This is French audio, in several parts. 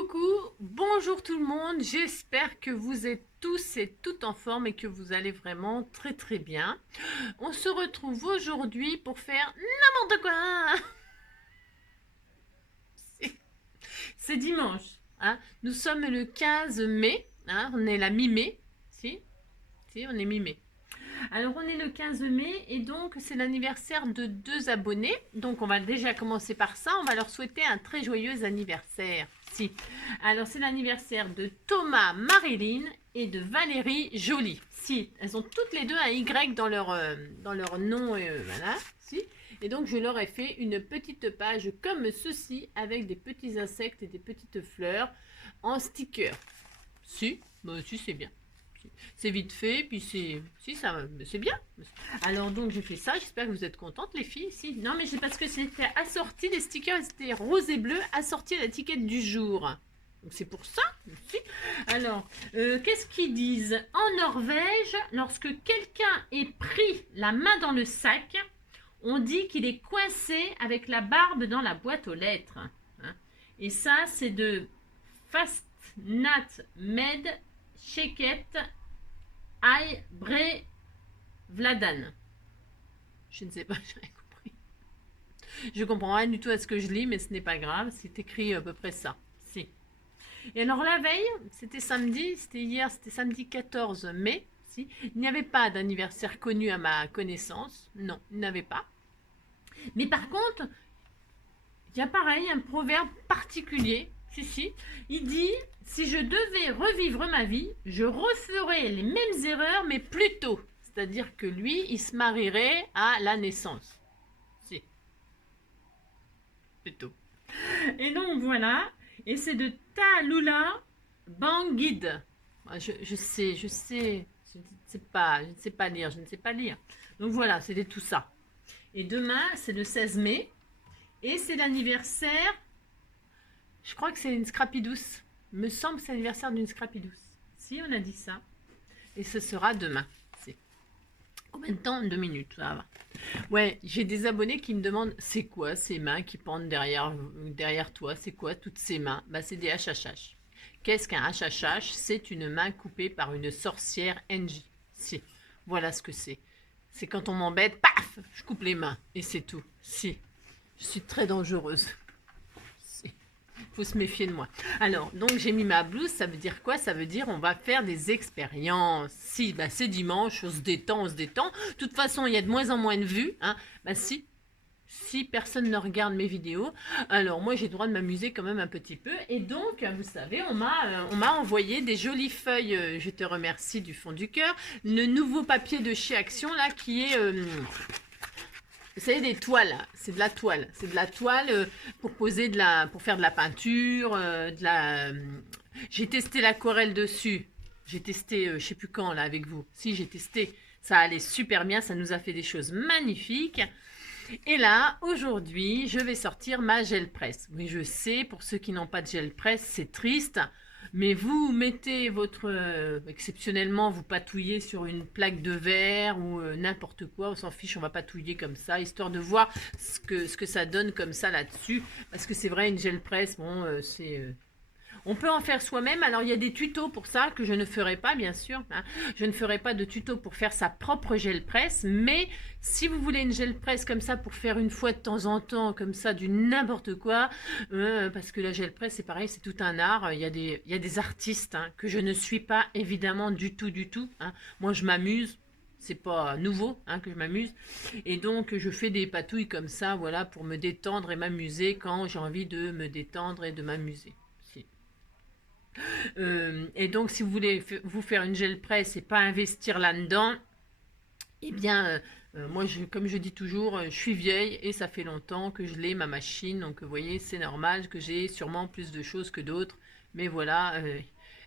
Coucou, bonjour tout le monde, j'espère que vous êtes tous et toutes en forme et que vous allez vraiment très bien. On se retrouve aujourd'hui pour faire n'importe quoi. C'est c'est dimanche, hein. Nous sommes le 15 mai, hein, on est la mi-mai, si, on est mi-mai. Alors on est le 15 mai et donc c'est l'anniversaire de deux abonnés. Donc on va déjà commencer par ça. On va leur souhaiter un très joyeux anniversaire. Si. Alors c'est l'anniversaire de Thomas Marilyn et de Valérie Jolie. Si. Elles ont toutes les deux un Y dans leur nom. Voilà. Si. Et donc je leur ai fait une petite page comme ceci avec des petits insectes et des petites fleurs en sticker. Si. Bah, si c'est bien. C'est vite fait, puis c'est bien. Alors donc j'ai fait ça, j'espère que vous êtes contentes les filles. Si. Non mais c'est parce que c'était assorti, les stickers étaient rose et bleu, assorti à l'étiquette du jour. Donc c'est pour ça. Si. Alors, qu'est-ce qu'ils disent? En Norvège, lorsque quelqu'un est pris la main dans le sac, on dit qu'il est coincé avec la barbe dans la boîte aux lettres. Hein. Et ça, c'est de Fastnat Med Cheket Aïe Bre Vladan. Je ne sais pas, j'ai rien compris. Je comprends rien du tout à ce que je lis, mais ce n'est pas grave. C'est écrit à peu près ça. Si. Et alors la veille, c'était samedi, c'était hier, c'était samedi 14 mai. Si. Il n'y avait pas d'anniversaire connu à ma connaissance. Non, il n'y avait pas. Mais par contre, il y a pareil, un proverbe particulier. Si. Il dit, si je devais revivre ma vie, je referais les mêmes erreurs, mais plus tôt. C'est-à-dire que lui, il se marierait à la naissance. Si. Plus tôt. Et donc, voilà. Et c'est de Talula Bangid. Je sais. Je ne sais pas lire. Donc voilà, c'était tout ça. Et demain, c'est le 16 mai. Et c'est l'anniversaire. Je crois que c'est une Scrappy douce. Me semble que c'est l'anniversaire d'une Scrappy douce. Si, on a dit ça. Et ce sera demain. C'est combien de temps? 2 minutes, ça va. Ouais, j'ai des abonnés qui me demandent c'est quoi ces mains qui pendent derrière toi? C'est quoi toutes ces mains? Bah, c'est des HHH. Qu'est-ce qu'un HHH? C'est une main coupée par une sorcière NJ. Si, voilà ce que c'est. C'est quand on m'embête, paf, je coupe les mains. Et c'est tout. Si, je suis très dangereuse. Faut se méfier de moi. Alors, donc j'ai mis ma blouse, ça veut dire quoi? Ça veut dire on va faire des expériences. Si, bah c'est dimanche, on se détend. De toute façon, il y a de moins en moins de vues. Hein. Bah si personne ne regarde mes vidéos, alors moi j'ai le droit de m'amuser quand même un petit peu. Et donc, vous savez, on m'a envoyé des jolies feuilles, je te remercie du fond du cœur, le nouveau papier de chez Action là qui est... vous savez, des toiles, c'est de la toile. C'est de la toile pour pour faire de la peinture, j'ai testé l'aquarelle dessus. J'ai testé, je sais plus quand là avec vous. Si, j'ai testé. Ça allait super bien, ça nous a fait des choses magnifiques. Et là, aujourd'hui, je vais sortir ma gel presse. Oui, je sais, pour ceux qui n'ont pas de gel presse, c'est triste. Mais vous mettez votre... exceptionnellement, vous patouillez sur une plaque de verre ou n'importe quoi. On s'en fiche, on va patouiller comme ça, histoire de voir ce que ça donne comme ça là-dessus. Parce que c'est vrai, une gel presse, bon, c'est... on peut en faire soi-même. Alors, il y a des tutos pour ça que je ne ferai pas, bien sûr. Hein. Je ne ferai pas de tuto pour faire sa propre gel presse. Mais si vous voulez une gel presse comme ça pour faire une fois de temps en temps, comme ça, du n'importe quoi, parce que la gel presse, c'est pareil, c'est tout un art. Il y a des artistes hein, que je ne suis pas, évidemment, du tout. Hein. Moi, je m'amuse. C'est pas nouveau hein, que je m'amuse. Et donc, je fais des patouilles comme ça, voilà, pour me détendre et m'amuser quand j'ai envie de me détendre et de m'amuser. Et donc, si vous voulez vous faire une gel presse et pas investir là-dedans, eh bien, moi, comme je dis toujours, je suis vieille et ça fait longtemps que je l'ai, ma machine. Donc, vous voyez, c'est normal que j'ai sûrement plus de choses que d'autres. Mais voilà,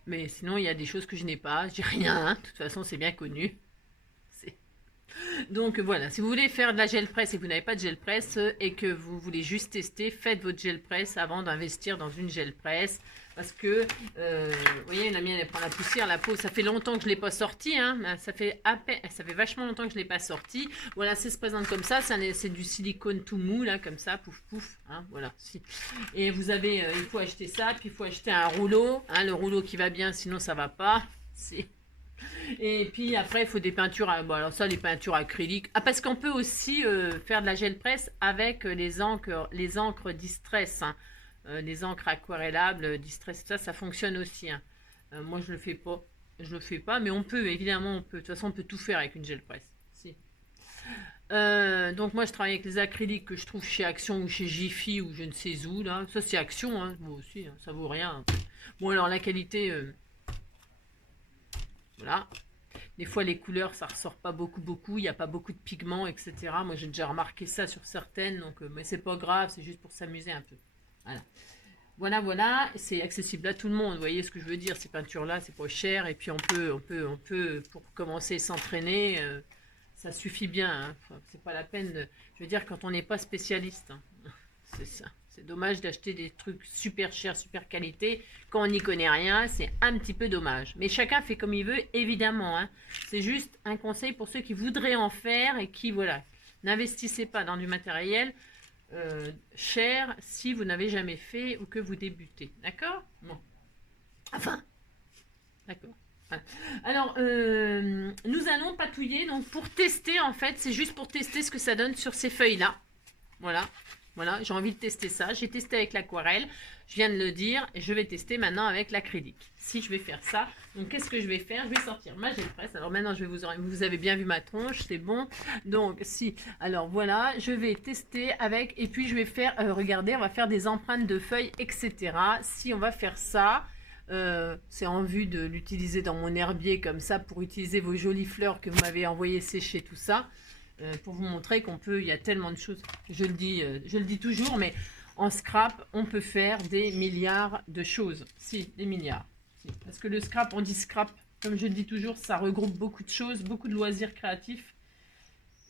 mais sinon, il y a des choses que je n'ai pas. J'ai rien, hein. De toute façon, c'est bien connu. Donc voilà, si vous voulez faire de la gel presse et que vous n'avez pas de gel presse et que vous voulez juste tester, faites votre gel presse avant d'investir dans une gel presse. Parce que, vous voyez, la mienne, elle prend la poussière, la peau, ça fait longtemps que je ne l'ai pas sortie, hein, ça fait vachement longtemps que je ne l'ai pas sortie. Voilà, ça se présente comme ça, c'est du silicone tout mou, là, comme ça, pouf, pouf, hein, voilà. Et vous avez, il faut acheter ça, puis il faut acheter un rouleau, hein, le rouleau qui va bien, sinon ça ne va pas. Et puis après, il faut des peintures, bon alors ça, les peintures acryliques. Ah, parce qu'on peut aussi faire de la gel presse avec les encres Distress, hein. Les encres aquarellables, Distress, ça fonctionne aussi, hein. Moi, je le fais pas, mais on peut, évidemment, on peut. De toute façon, on peut tout faire avec une gel presse. Si. Donc moi, je travaille avec les acryliques que je trouve chez Action ou chez Jiffy ou je ne sais où, là. Ça, c'est Action, hein, moi aussi, hein, ça vaut rien. Bon, alors, la qualité... voilà. Des fois, les couleurs, ça ressort pas beaucoup. Il n'y a pas beaucoup de pigments, etc. Moi, j'ai déjà remarqué ça sur certaines. Donc, mais c'est pas grave, c'est juste pour s'amuser un peu. Voilà. C'est accessible à tout le monde. Vous voyez ce que je veux dire? Ces peintures-là, c'est pas cher. Et puis, on peut pour commencer, s'entraîner. Ça suffit bien. Hein. Enfin, c'est pas la peine je veux dire, quand on n'est pas spécialiste. Hein. C'est ça. C'est dommage d'acheter des trucs super chers, super qualité. Quand on n'y connaît rien, c'est un petit peu dommage. Mais chacun fait comme il veut, évidemment. Hein. C'est juste un conseil pour ceux qui voudraient en faire et qui, voilà, n'investissez pas dans du matériel cher si vous n'avez jamais fait ou que vous débutez. D'accord? Bon. Enfin, d'accord. Voilà. Alors, nous allons patouiller. Donc, pour tester, en fait, c'est juste pour tester ce que ça donne sur ces feuilles-là. Voilà. Voilà, j'ai envie de tester ça. J'ai testé avec l'aquarelle, je viens de le dire, et je vais tester maintenant avec l'acrylique. Si je vais faire ça, donc qu'est-ce que je vais faire? Je vais sortir ma gel presse. Alors maintenant, vous avez bien vu ma tronche, c'est bon. Donc si, alors voilà, je vais tester avec, et puis je vais faire, regardez, on va faire des empreintes de feuilles, etc. Si on va faire ça, c'est en vue de l'utiliser dans mon herbier comme ça, pour utiliser vos jolies fleurs que vous m'avez envoyé sécher, tout ça. Pour vous montrer qu'on peut, il y a tellement de choses, je le dis toujours, mais en scrap, on peut faire des milliards de choses. Si, des milliards. Si. Parce que le scrap, on dit scrap, comme je le dis toujours, ça regroupe beaucoup de choses, beaucoup de loisirs créatifs.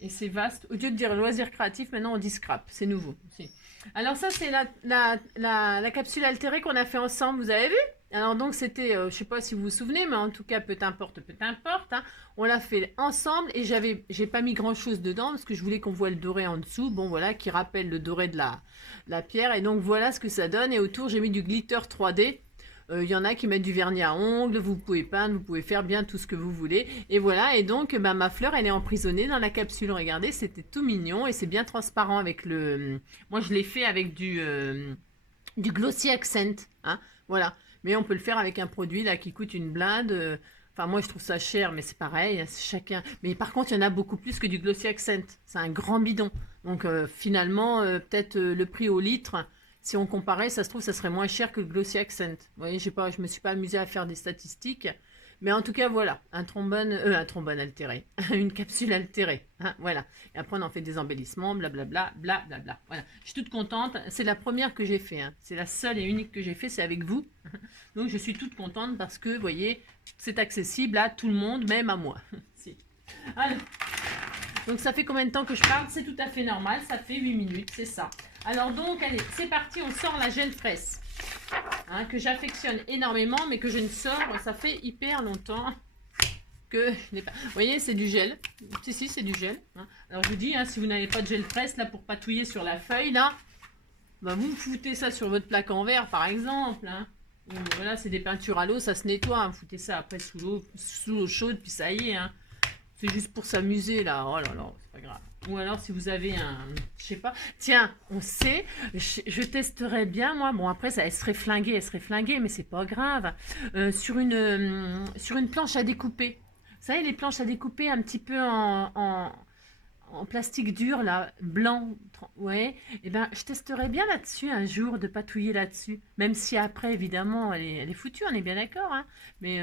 Et c'est vaste. Au lieu de dire loisirs créatifs, maintenant on dit scrap. C'est nouveau. Si. Alors ça, c'est la capsule altérée qu'on a fait ensemble, vous avez vu? Alors donc c'était, je ne sais pas si vous vous souvenez, mais en tout cas, peu importe, hein, on l'a fait ensemble et j'ai pas mis grand chose dedans parce que je voulais qu'on voit le doré en dessous, bon voilà, qui rappelle le doré de la pierre, et donc voilà ce que ça donne. Et autour j'ai mis du glitter 3D, y en a qui mettent du vernis à ongles, vous pouvez peindre, vous pouvez faire bien tout ce que vous voulez, et voilà. Et donc bah, ma fleur, elle est emprisonnée dans la capsule, regardez, c'était tout mignon et c'est bien transparent avec moi je l'ai fait avec du Glossy Accent, hein, voilà. Mais on peut le faire avec un produit là qui coûte une blinde. Enfin, moi, je trouve ça cher, mais c'est pareil, c'est chacun. Mais par contre, il y en a beaucoup plus que du Glossy Accent. C'est un grand bidon. Donc, finalement, peut-être le prix au litre, si on comparait, ça se trouve, ça serait moins cher que le Glossy Accent. Vous voyez, je me suis pas amusée à faire des statistiques. Mais en tout cas, voilà, un trombone altéré, une capsule altérée, hein, voilà. Et après, on en fait des embellissements, blablabla, blablabla. Voilà, je suis toute contente. C'est la première que j'ai fait, hein. C'est la seule et unique que j'ai fait, c'est avec vous. Donc, je suis toute contente parce que, vous voyez, c'est accessible à tout le monde, même à moi. Si. Alors, donc ça fait combien de temps que je parle? C'est tout à fait normal, ça fait 8 minutes, c'est ça. Alors donc, allez, c'est parti, on sort la gel presse. Hein, que j'affectionne énormément, mais que je ne sors, ça fait hyper longtemps que je n'ai pas... Vous voyez, c'est du gel. Si, c'est du gel. Hein. Alors, je vous dis, hein, si vous n'avez pas de gel presse, là, pour patouiller sur la feuille, là, bah, vous foutez ça sur votre plaque en verre, par exemple. Hein. Voilà, c'est des peintures à l'eau, ça se nettoie. Hein. Vous foutez ça après sous l'eau chaude, puis ça y est. Hein. C'est juste pour s'amuser, là. Oh là là, c'est pas grave. Ou alors, si vous avez je sais pas. Tiens, on sait, je testerai bien, moi. Bon, après, elle serait flinguée, mais c'est pas grave. Sur une planche à découper. Vous savez, les planches à découper un petit peu en plastique dur, là, blanc. Ouais. Eh ben, je testerai bien là-dessus un jour, de patouiller là-dessus. Même si après, évidemment, elle est foutue, on est bien d'accord. Hein. Mais...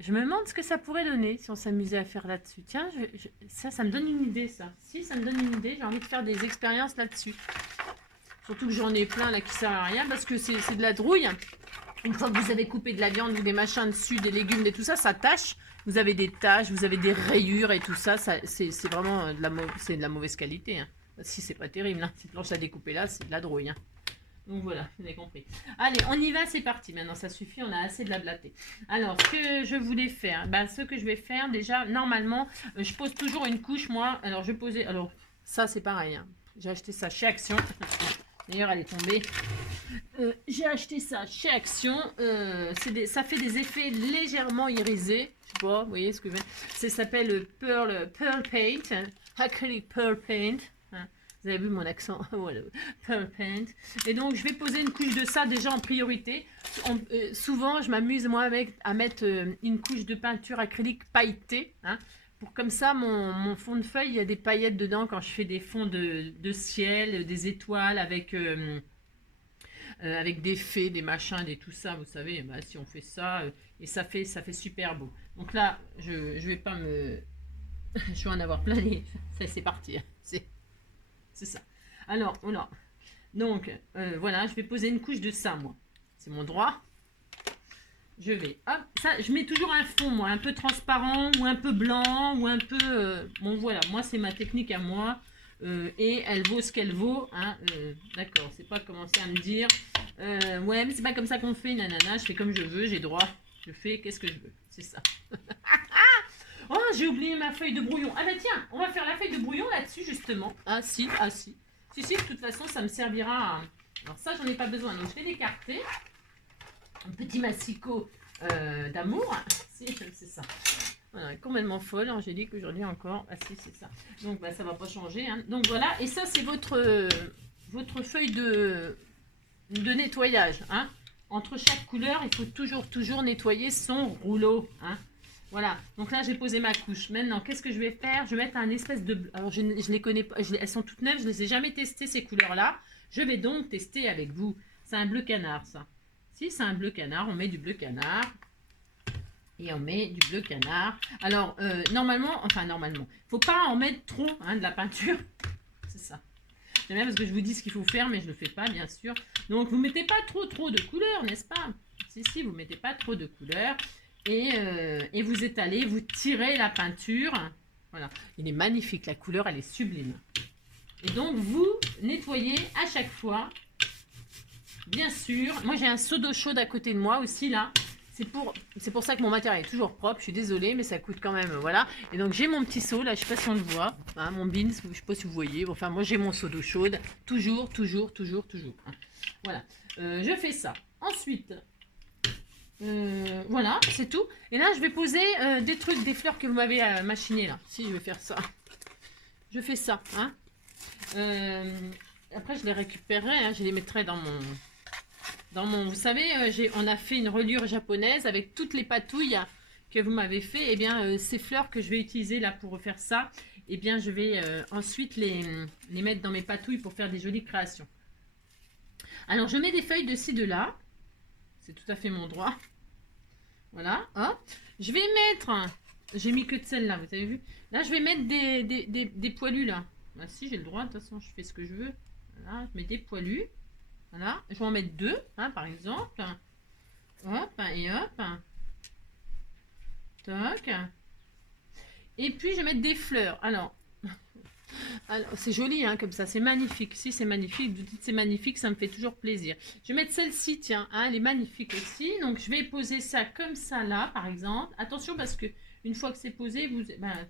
je me demande ce que ça pourrait donner si on s'amusait à faire là-dessus. Tiens, ça me donne une idée, ça. Si, ça me donne une idée. J'ai envie de faire des expériences là-dessus. Surtout que j'en ai plein là qui ne servent à rien parce que c'est de la drouille. Une fois que vous avez coupé de la viande ou des machins dessus, des légumes, et tout ça, ça tâche. Vous avez des taches, vous avez des rayures et tout ça. C'est vraiment de la mauvaise qualité. Hein. Si c'est pas terrible, hein. Cette planche à découper là, c'est de la drouille. Hein. Donc voilà, vous avez compris. Allez, on y va, c'est parti. Maintenant, ça suffit, on a assez de la blatter. Alors, ce que je voulais faire, ce que je vais faire, déjà, normalement, je pose toujours une couche, moi. Alors, je posais, alors, ça, c'est pareil. Hein. J'ai acheté ça chez Action. D'ailleurs, elle est tombée. J'ai acheté ça chez Action. Ça fait des effets légèrement irisés. Je sais pas, vous voyez ce que je veux dire. Ça s'appelle Pearl Paint. Acrylic Pearl Paint. Hein. Vous avez vu mon accent. Voilà. Pearl Paint. Et donc, je vais poser une couche de ça déjà en priorité. Souvent, je m'amuse, moi, à mettre une couche de peinture acrylique pailletée. Hein. Pour comme ça, mon fond de feuille, il y a des paillettes dedans quand je fais des fonds de ciel, des étoiles avec des fées, des machins, des tout ça, vous savez, si on fait ça, et ça fait super beau. Donc là, je vais pas me... je vais en avoir plein les... C'est parti, hein. C'est ça. Alors, voilà. Donc, voilà, je vais poser une couche de ça, moi. C'est mon droit. Je vais, hop, ça, je mets toujours un fond, moi, un peu transparent, ou un peu blanc, ou un peu... bon, voilà, moi, c'est ma technique à moi. Et elle vaut ce qu'elle vaut, hein, d'accord, c'est pas commencer à me dire ouais mais c'est pas comme ça qu'on fait, nanana, je fais comme je veux, j'ai droit, je fais qu'est-ce que je veux, c'est ça. Oh, j'ai oublié ma feuille de brouillon. Ah bah tiens, on va faire la feuille de brouillon là-dessus justement. Ah si, de toute façon ça me servira à... Alors ça j'en ai pas besoin, donc je vais l'écarter, un petit massicot d'amour, si, c'est ça. Voilà, complètement folle, Angélique, aujourd'hui encore. Ah si, c'est ça. Donc, ça va pas changer. Hein. Donc, voilà. Et ça, c'est votre feuille de nettoyage. Hein. Entre chaque couleur, il faut toujours nettoyer son rouleau. Hein. Voilà. Donc là, j'ai posé ma couche. Maintenant, qu'est-ce que je vais faire? Je vais mettre un espèce de... Alors, je les connais pas. Elles sont toutes neuves. Je les ai jamais testées, ces couleurs-là. Je vais donc tester avec vous. C'est un bleu canard, ça. Si, c'est un bleu canard. On met du bleu canard. Et on met du bleu canard. Alors, normalement, faut pas en mettre trop, hein, de la peinture. C'est ça. J'aime bien parce que je vous dis ce qu'il faut faire, mais je ne le fais pas, bien sûr. Donc, vous mettez pas trop de couleurs, n'est-ce pas? Si, vous mettez pas trop de couleurs. Et vous étalez, vous tirez la peinture. Voilà. Il est magnifique, la couleur, elle est sublime. Et donc, vous nettoyez à chaque fois. Bien sûr. Moi, j'ai un seau d'eau chaude à côté de moi aussi, là. C'est pour ça que mon matériel est toujours propre. Je suis désolée, mais ça coûte quand même, voilà. Et donc, j'ai mon petit seau, là, je sais pas si on le voit. Hein, mon beans, je sais pas si vous voyez. Enfin, moi, j'ai mon seau d'eau chaude. Toujours. Hein. Voilà. Je fais ça. Ensuite, voilà, c'est tout. Et là, je vais poser des fleurs que vous m'avez machinées, là. Si, je vais faire ça. Je fais ça, hein. Après, je les récupérerai, hein, je les mettrai dans mon... vous savez, on a fait une reliure japonaise avec toutes les patouilles que vous m'avez fait. Et bien, ces fleurs que je vais utiliser là pour faire ça, et bien, je vais ensuite les mettre dans mes patouilles pour faire des jolies créations. Alors, je mets des feuilles de ci, de là. C'est tout à fait mon droit. Voilà, hop. Je vais mettre... J'ai mis que de celle-là, vous avez vu? Là, je vais mettre des poilus, là. Bah, si, j'ai le droit, de toute façon, je fais ce que je veux. Voilà, je mets des poilus. Voilà, je vais en mettre deux, hein, par exemple. Hop, et hop. Toc. Et puis, je vais mettre des fleurs. Alors c'est joli, hein, comme ça. C'est magnifique. Si, c'est magnifique. Vous dites c'est magnifique, ça me fait toujours plaisir. Je vais mettre celle-ci, tiens. Hein, elle est magnifique aussi. Donc, je vais poser ça comme ça, là, par exemple. Attention, parce que une fois que c'est posé,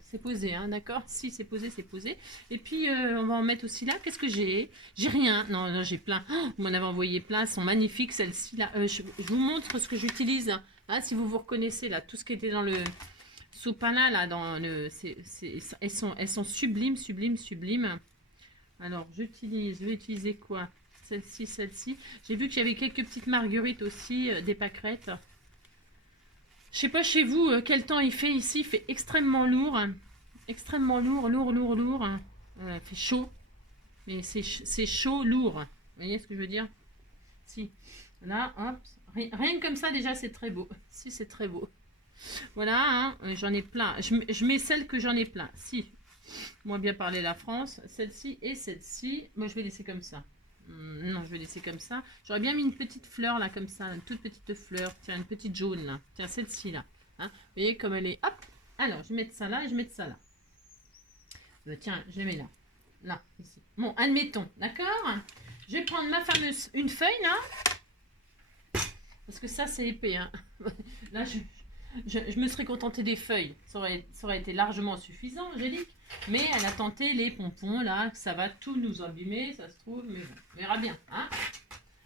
c'est posé, hein, d'accord? Si, c'est posé, c'est posé. Et puis, on va en mettre aussi là. Qu'est-ce que j'ai? J'ai rien. Non, j'ai plein. Oh, vous m'en avez envoyé plein. Elles sont magnifiques, celles-ci, là. Je vous montre ce que j'utilise. Hein, si vous vous reconnaissez, là, tout ce qui était dans le sopalin, là, dans le... elles sont sublimes. Alors, je vais utiliser quoi? Celle-ci. J'ai vu qu'il y avait quelques petites marguerites aussi, des pâquerettes. Je sais pas chez vous quel temps il fait ici. Il fait extrêmement lourd. Extrêmement lourd. Il fait chaud. Mais c'est chaud, lourd. Vous voyez ce que je veux dire? Si. Là, hop. Rien que comme ça, déjà, c'est très beau. Si, c'est très beau. Voilà, hein, j'en ai plein. Je mets celles que j'en ai plein. Si. Moi, bien parler la France. Celle-ci et celle-ci. Moi, je vais laisser comme ça. Non, je vais laisser comme ça. J'aurais bien mis une petite fleur là, comme ça, une toute petite fleur. Tiens, une petite jaune là. Tiens, celle-ci là. Hein, vous voyez comme elle est. Hop. Alors, je vais mettre ça là et je vais mettre ça là. Tiens, je les mets là. Là, ici. Bon, admettons, d'accord. Je vais prendre ma fameuse une feuille là. Parce que ça, c'est épais. Hein. Là, je me serais contentée des feuilles. Ça aurait été largement suffisant, j'ai dit. Mais elle a tenté les pompons là. Ça va tout nous abîmer, ça se trouve. Mais bon, on verra bien. Hein.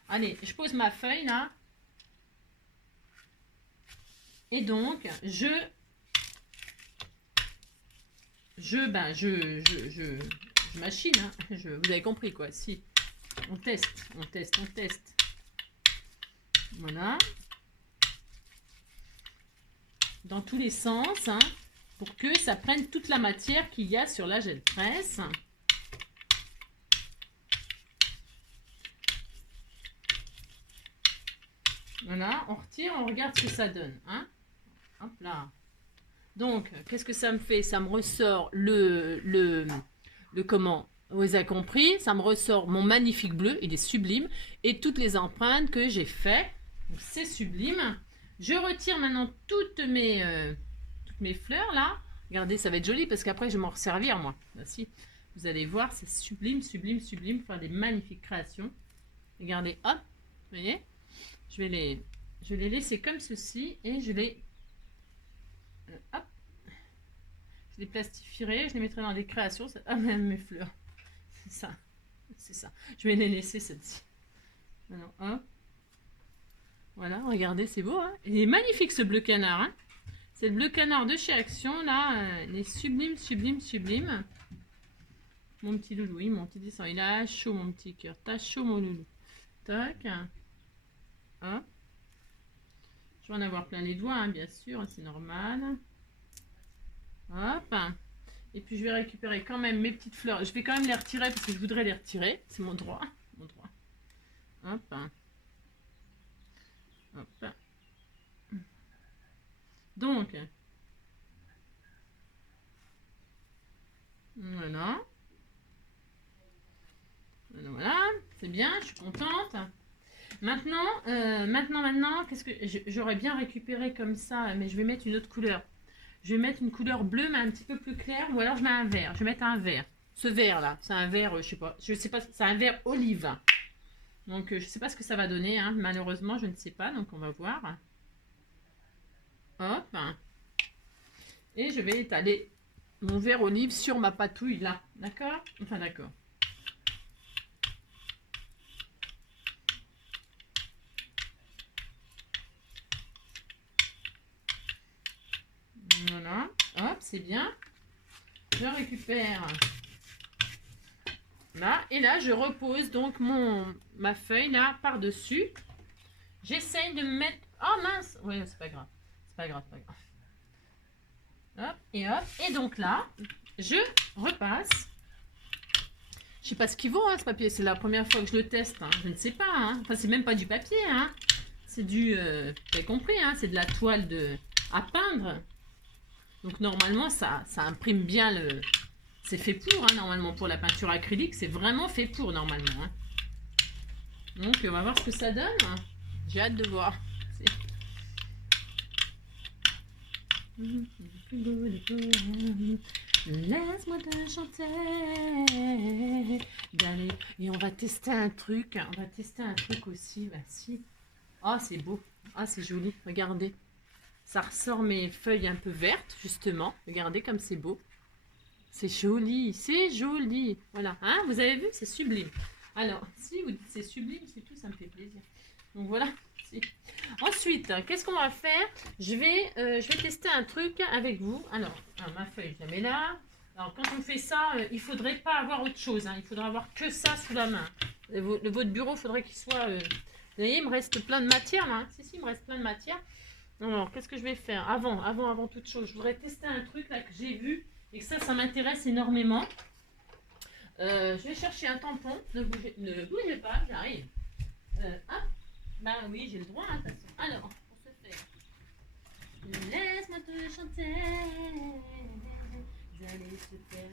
Allez, je pose ma feuille là. Et donc, je machine. Hein. Vous avez compris quoi. Si, on teste. Voilà. Dans tous les sens, hein, pour que ça prenne toute la matière qu'il y a sur la gel presse. Voilà, on retire, on regarde ce que ça donne. Hein. Hop là. Donc, qu'est-ce que ça me fait? Ça me ressort le comment? Vous avez compris? Ça me ressort mon magnifique bleu, il est sublime. Et toutes les empreintes que j'ai faites. C'est sublime. Je retire maintenant toutes mes fleurs là. Regardez, ça va être joli parce qu'après je vais m'en resservir moi. Là, si, vous allez voir, c'est sublime. Faire des magnifiques créations. Regardez, hop, vous voyez, je vais les laisser comme ceci et je les hop, je les plastifierai, je les mettrai dans des créations. Ah, même mes fleurs, c'est ça. Je vais les laisser celles-ci. Alors, hop. Voilà, regardez, c'est beau, hein. Il est magnifique ce bleu canard, hein. C'est le bleu canard de chez Action, là. Il est sublime. Mon petit loulou, oui, mon petit dessin. Il a chaud, mon petit cœur. T'as chaud, mon loulou. Tac. Hop. Je vais en avoir plein les doigts, hein, bien sûr, c'est normal. Hop. Et puis, je vais récupérer quand même mes petites fleurs. Je vais quand même les retirer parce que je voudrais les retirer. C'est mon droit. Hop. Hop. Donc, voilà, c'est bien, je suis contente. Maintenant, qu'est-ce que j'aurais bien récupéré comme ça, mais je vais mettre une autre couleur. Je vais mettre une couleur bleue, mais un petit peu plus claire, ou alors je mets un vert. Je vais mettre un vert. Ce vert là, c'est un vert, je sais pas, c'est un vert olive. Donc, je sais pas ce que ça va donner, hein. Malheureusement, je ne sais pas, donc on va voir. Hop. Et je vais étaler mon vert olive sur ma patouille là. D'accord? Enfin, d'accord. Voilà. Hop, c'est bien. Je récupère là. Et là, je repose donc ma feuille là par-dessus. J'essaye de me mettre... Oh mince! Ouais, c'est pas grave. Hop, et hop. Et donc là, je repasse. Je sais pas ce qu'il vaut, hein, ce papier. C'est la première fois que je le teste. Hein. Je ne sais pas. Hein. Enfin, c'est même pas du papier. Hein. C'est du... vous avez compris, hein, c'est de la toile à peindre. Donc, normalement, ça imprime bien le... C'est fait pour, hein, normalement, pour la peinture acrylique. C'est vraiment fait pour, normalement. Hein. Donc, on va voir ce que ça donne. J'ai hâte de voir. Laisse-moi te chanter. Allez, et on va tester un truc. Aussi. Bah, si. Oh, c'est beau. Ah, c'est joli. Regardez. Ça ressort mes feuilles un peu vertes, justement. Regardez comme c'est beau. C'est joli. Voilà. Hein, vous avez vu? C'est sublime. Alors, si vous dites c'est sublime, c'est tout, ça me fait plaisir. Donc voilà. Ensuite, qu'est-ce qu'on va faire? Je vais tester un truc avec vous. Alors, ma feuille, je la mets là. Alors, quand on fait ça, il ne faudrait pas avoir autre chose. Hein. Il faudra avoir que ça sous la main. Votre bureau, il faudrait qu'il soit... Vous voyez, il me reste plein de matière là. Si, il me reste plein de matière. Alors, qu'est-ce que je vais faire? Avant toute chose, je voudrais tester un truc là que j'ai vu et que ça m'intéresse énormément. Je vais chercher un tampon. Ne bougez pas, j'arrive. Hop. Bah oui, j'ai le droit, hein, de toute façon. Alors, pour ce faire, laisse-moi te chanter. J'allais te faire.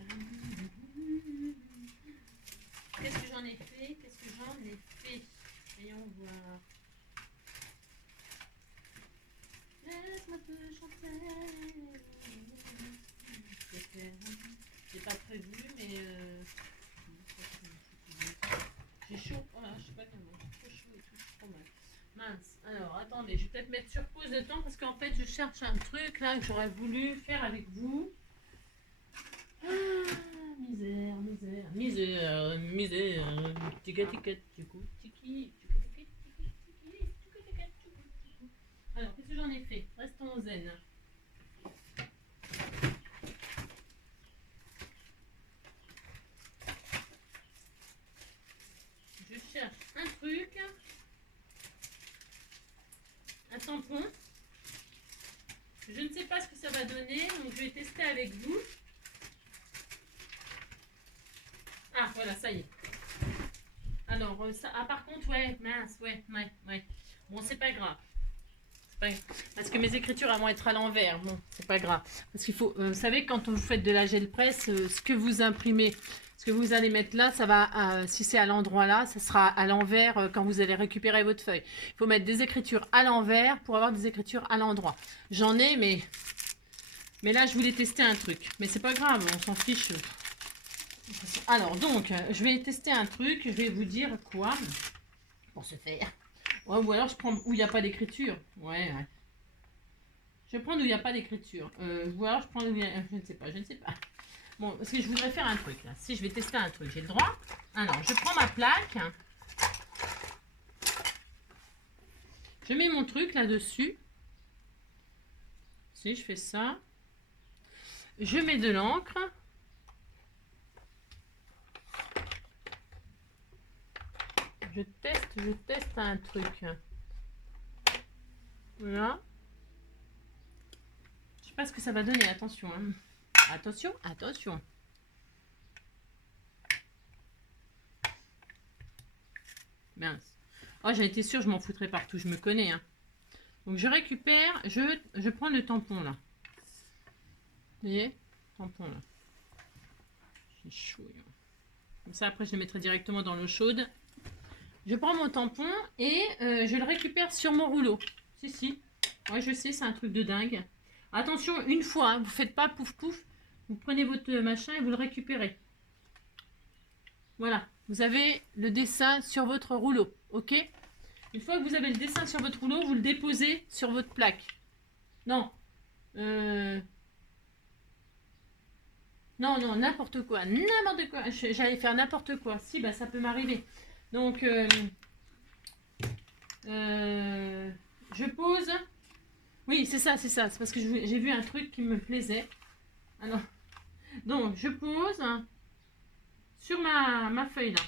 Qu'est-ce que j'en ai fait? j'en ai fait? Voyons voir. Laisse-moi te chanter. J'ai pas prévu, mais j'ai chaud. Voilà, je sais pas comment. Trop chaud et tout, trop mal. Mince. Alors, attendez, je vais peut-être mettre sur pause de temps parce qu'en fait, je cherche un truc là que j'aurais voulu faire avec vous. Misère, misère, misère, misère. Tika tika tiki tiki tiki tiki. Alors, qu'est-ce que j'en ai fait? Restons zen. Je cherche un truc, un tampon. Je ne sais pas ce que ça va donner, donc je vais tester avec vous. Ah, voilà, ça y est. Alors, ça, par contre, ouais, mince, ouais. Bon, c'est pas grave. Parce que mes écritures vont être à l'envers. Bon, c'est pas grave. Parce qu'il faut, vous savez, quand vous faites de la gel presse, ce que vous imprimez, ce que vous allez mettre là, ça va, si c'est à l'endroit là, ça sera à l'envers quand vous allez récupérer votre feuille. Il faut mettre des écritures à l'envers pour avoir des écritures à l'endroit. J'en ai, mais là, je voulais tester un truc. Mais c'est pas grave, on s'en fiche. Alors, donc, je vais tester un truc. Je vais vous dire quoi pour ce faire. Ouais, ou alors je prends où il n'y a pas d'écriture. Ouais. Je vais prendre où il n'y a pas d'écriture. Ou alors je prends où il y a... Je ne sais pas. Bon, parce que je voudrais faire un truc là. Si je vais tester un truc, j'ai le droit. Alors, je prends ma plaque. Je mets mon truc là-dessus. Si je fais ça. Je mets de l'encre. Je teste un truc. Voilà. Je sais pas ce que ça va donner, attention. Hein. Attention. Mince. Oh, j'ai été sûre, je m'en foutrais partout, je me connais. Hein. Donc je récupère, je prends le tampon là. Vous voyez? Tampon là. C'est chaud. Comme ça, après, je le mettrai directement dans l'eau chaude. Je prends mon tampon et je le récupère sur mon rouleau. Si. Ouais, je sais, c'est un truc de dingue. Attention, une fois, hein, vous faites pas pouf pouf. Vous prenez votre machin et vous le récupérez. Voilà, vous avez le dessin sur votre rouleau, ok? Une fois que vous avez le dessin sur votre rouleau, vous le déposez sur votre plaque. Non. Non, n'importe quoi. J'allais faire n'importe quoi. Si, bah ça peut m'arriver. Donc, je pose. Oui, c'est ça. C'est parce que j'ai vu un truc qui me plaisait. Alors, donc, je pose sur ma feuille là.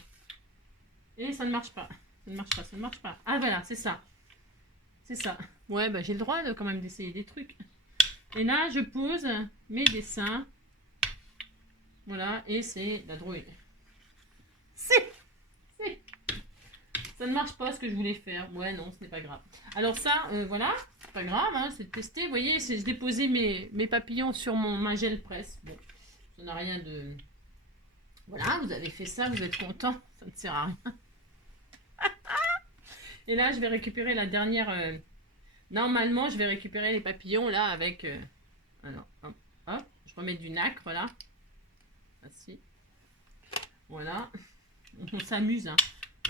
Et ça ne marche pas. Ça ne marche pas. Ah, voilà, c'est ça. Ouais, bah j'ai le droit quand même d'essayer des trucs. Et là, je pose mes dessins. Voilà, et c'est la drouille. Ça ne marche pas ce que je voulais faire. Ouais, non, ce n'est pas grave. Alors ça, voilà, c'est pas grave, hein, c'est de tester. Vous voyez, c'est je déposais mes papillons sur ma gel presse. Bon, ça n'a rien de... Voilà, vous avez fait ça, vous êtes content. Ça ne sert à rien. Et là, je vais récupérer la dernière... Normalement, je vais récupérer les papillons là avec... Alors, hop, je remets du nacre là. Ainsi. Voilà. On s'amuse, hein.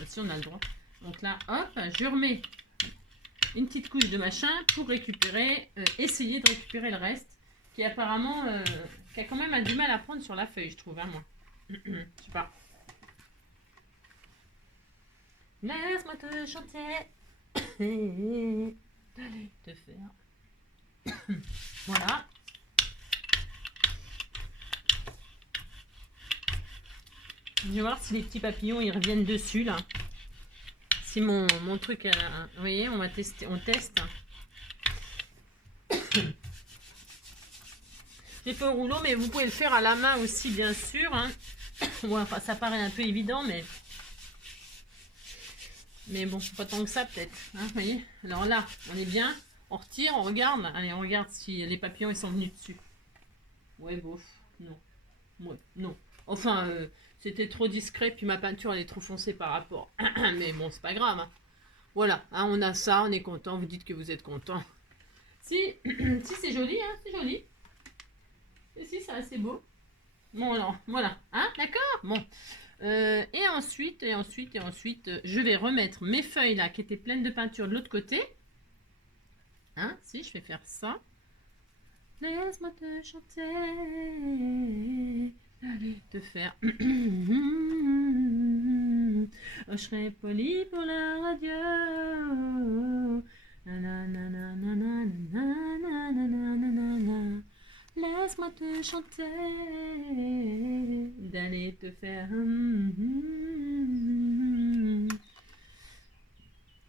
Si on a le droit. Donc là, hop, je remets une petite couche de machin pour récupérer, essayer de récupérer le reste, qui apparemment, qui a quand même du mal à prendre sur la feuille, je trouve, hein, moi. Je sais pas. Laisse-moi te chanter. Allez, te faire. Voilà. Je vais voir si les petits papillons ils reviennent dessus là. Si mon truc, vous voyez, on teste. J'ai fait au rouleau, mais vous pouvez le faire à la main aussi, bien sûr. Hein. Ouais, enfin, ça paraît un peu évident, mais bon, pas tant que ça peut-être. Hein, vous voyez. Alors là, on est bien. On retire, on regarde. Allez, on regarde si les papillons ils sont venus dessus. Ouais, bof. Non. Ouais, non. Enfin, C'était trop discret, puis ma peinture, elle est trop foncée par rapport. Mais bon, c'est pas grave. Hein. Voilà, hein, on a ça, on est content. Vous dites que vous êtes content. Si, si c'est joli, hein, c'est joli. Et si, c'est assez beau. Bon, alors, voilà. Hein, d'accord. Bon. Et ensuite, je vais remettre mes feuilles là, qui étaient pleines de peinture de l'autre côté. Hein, si, je vais faire ça. Laisse-moi te chanter. Allez, te faire. Je serai poli pour la radio. Laisse-moi te chanter, d'aller te faire.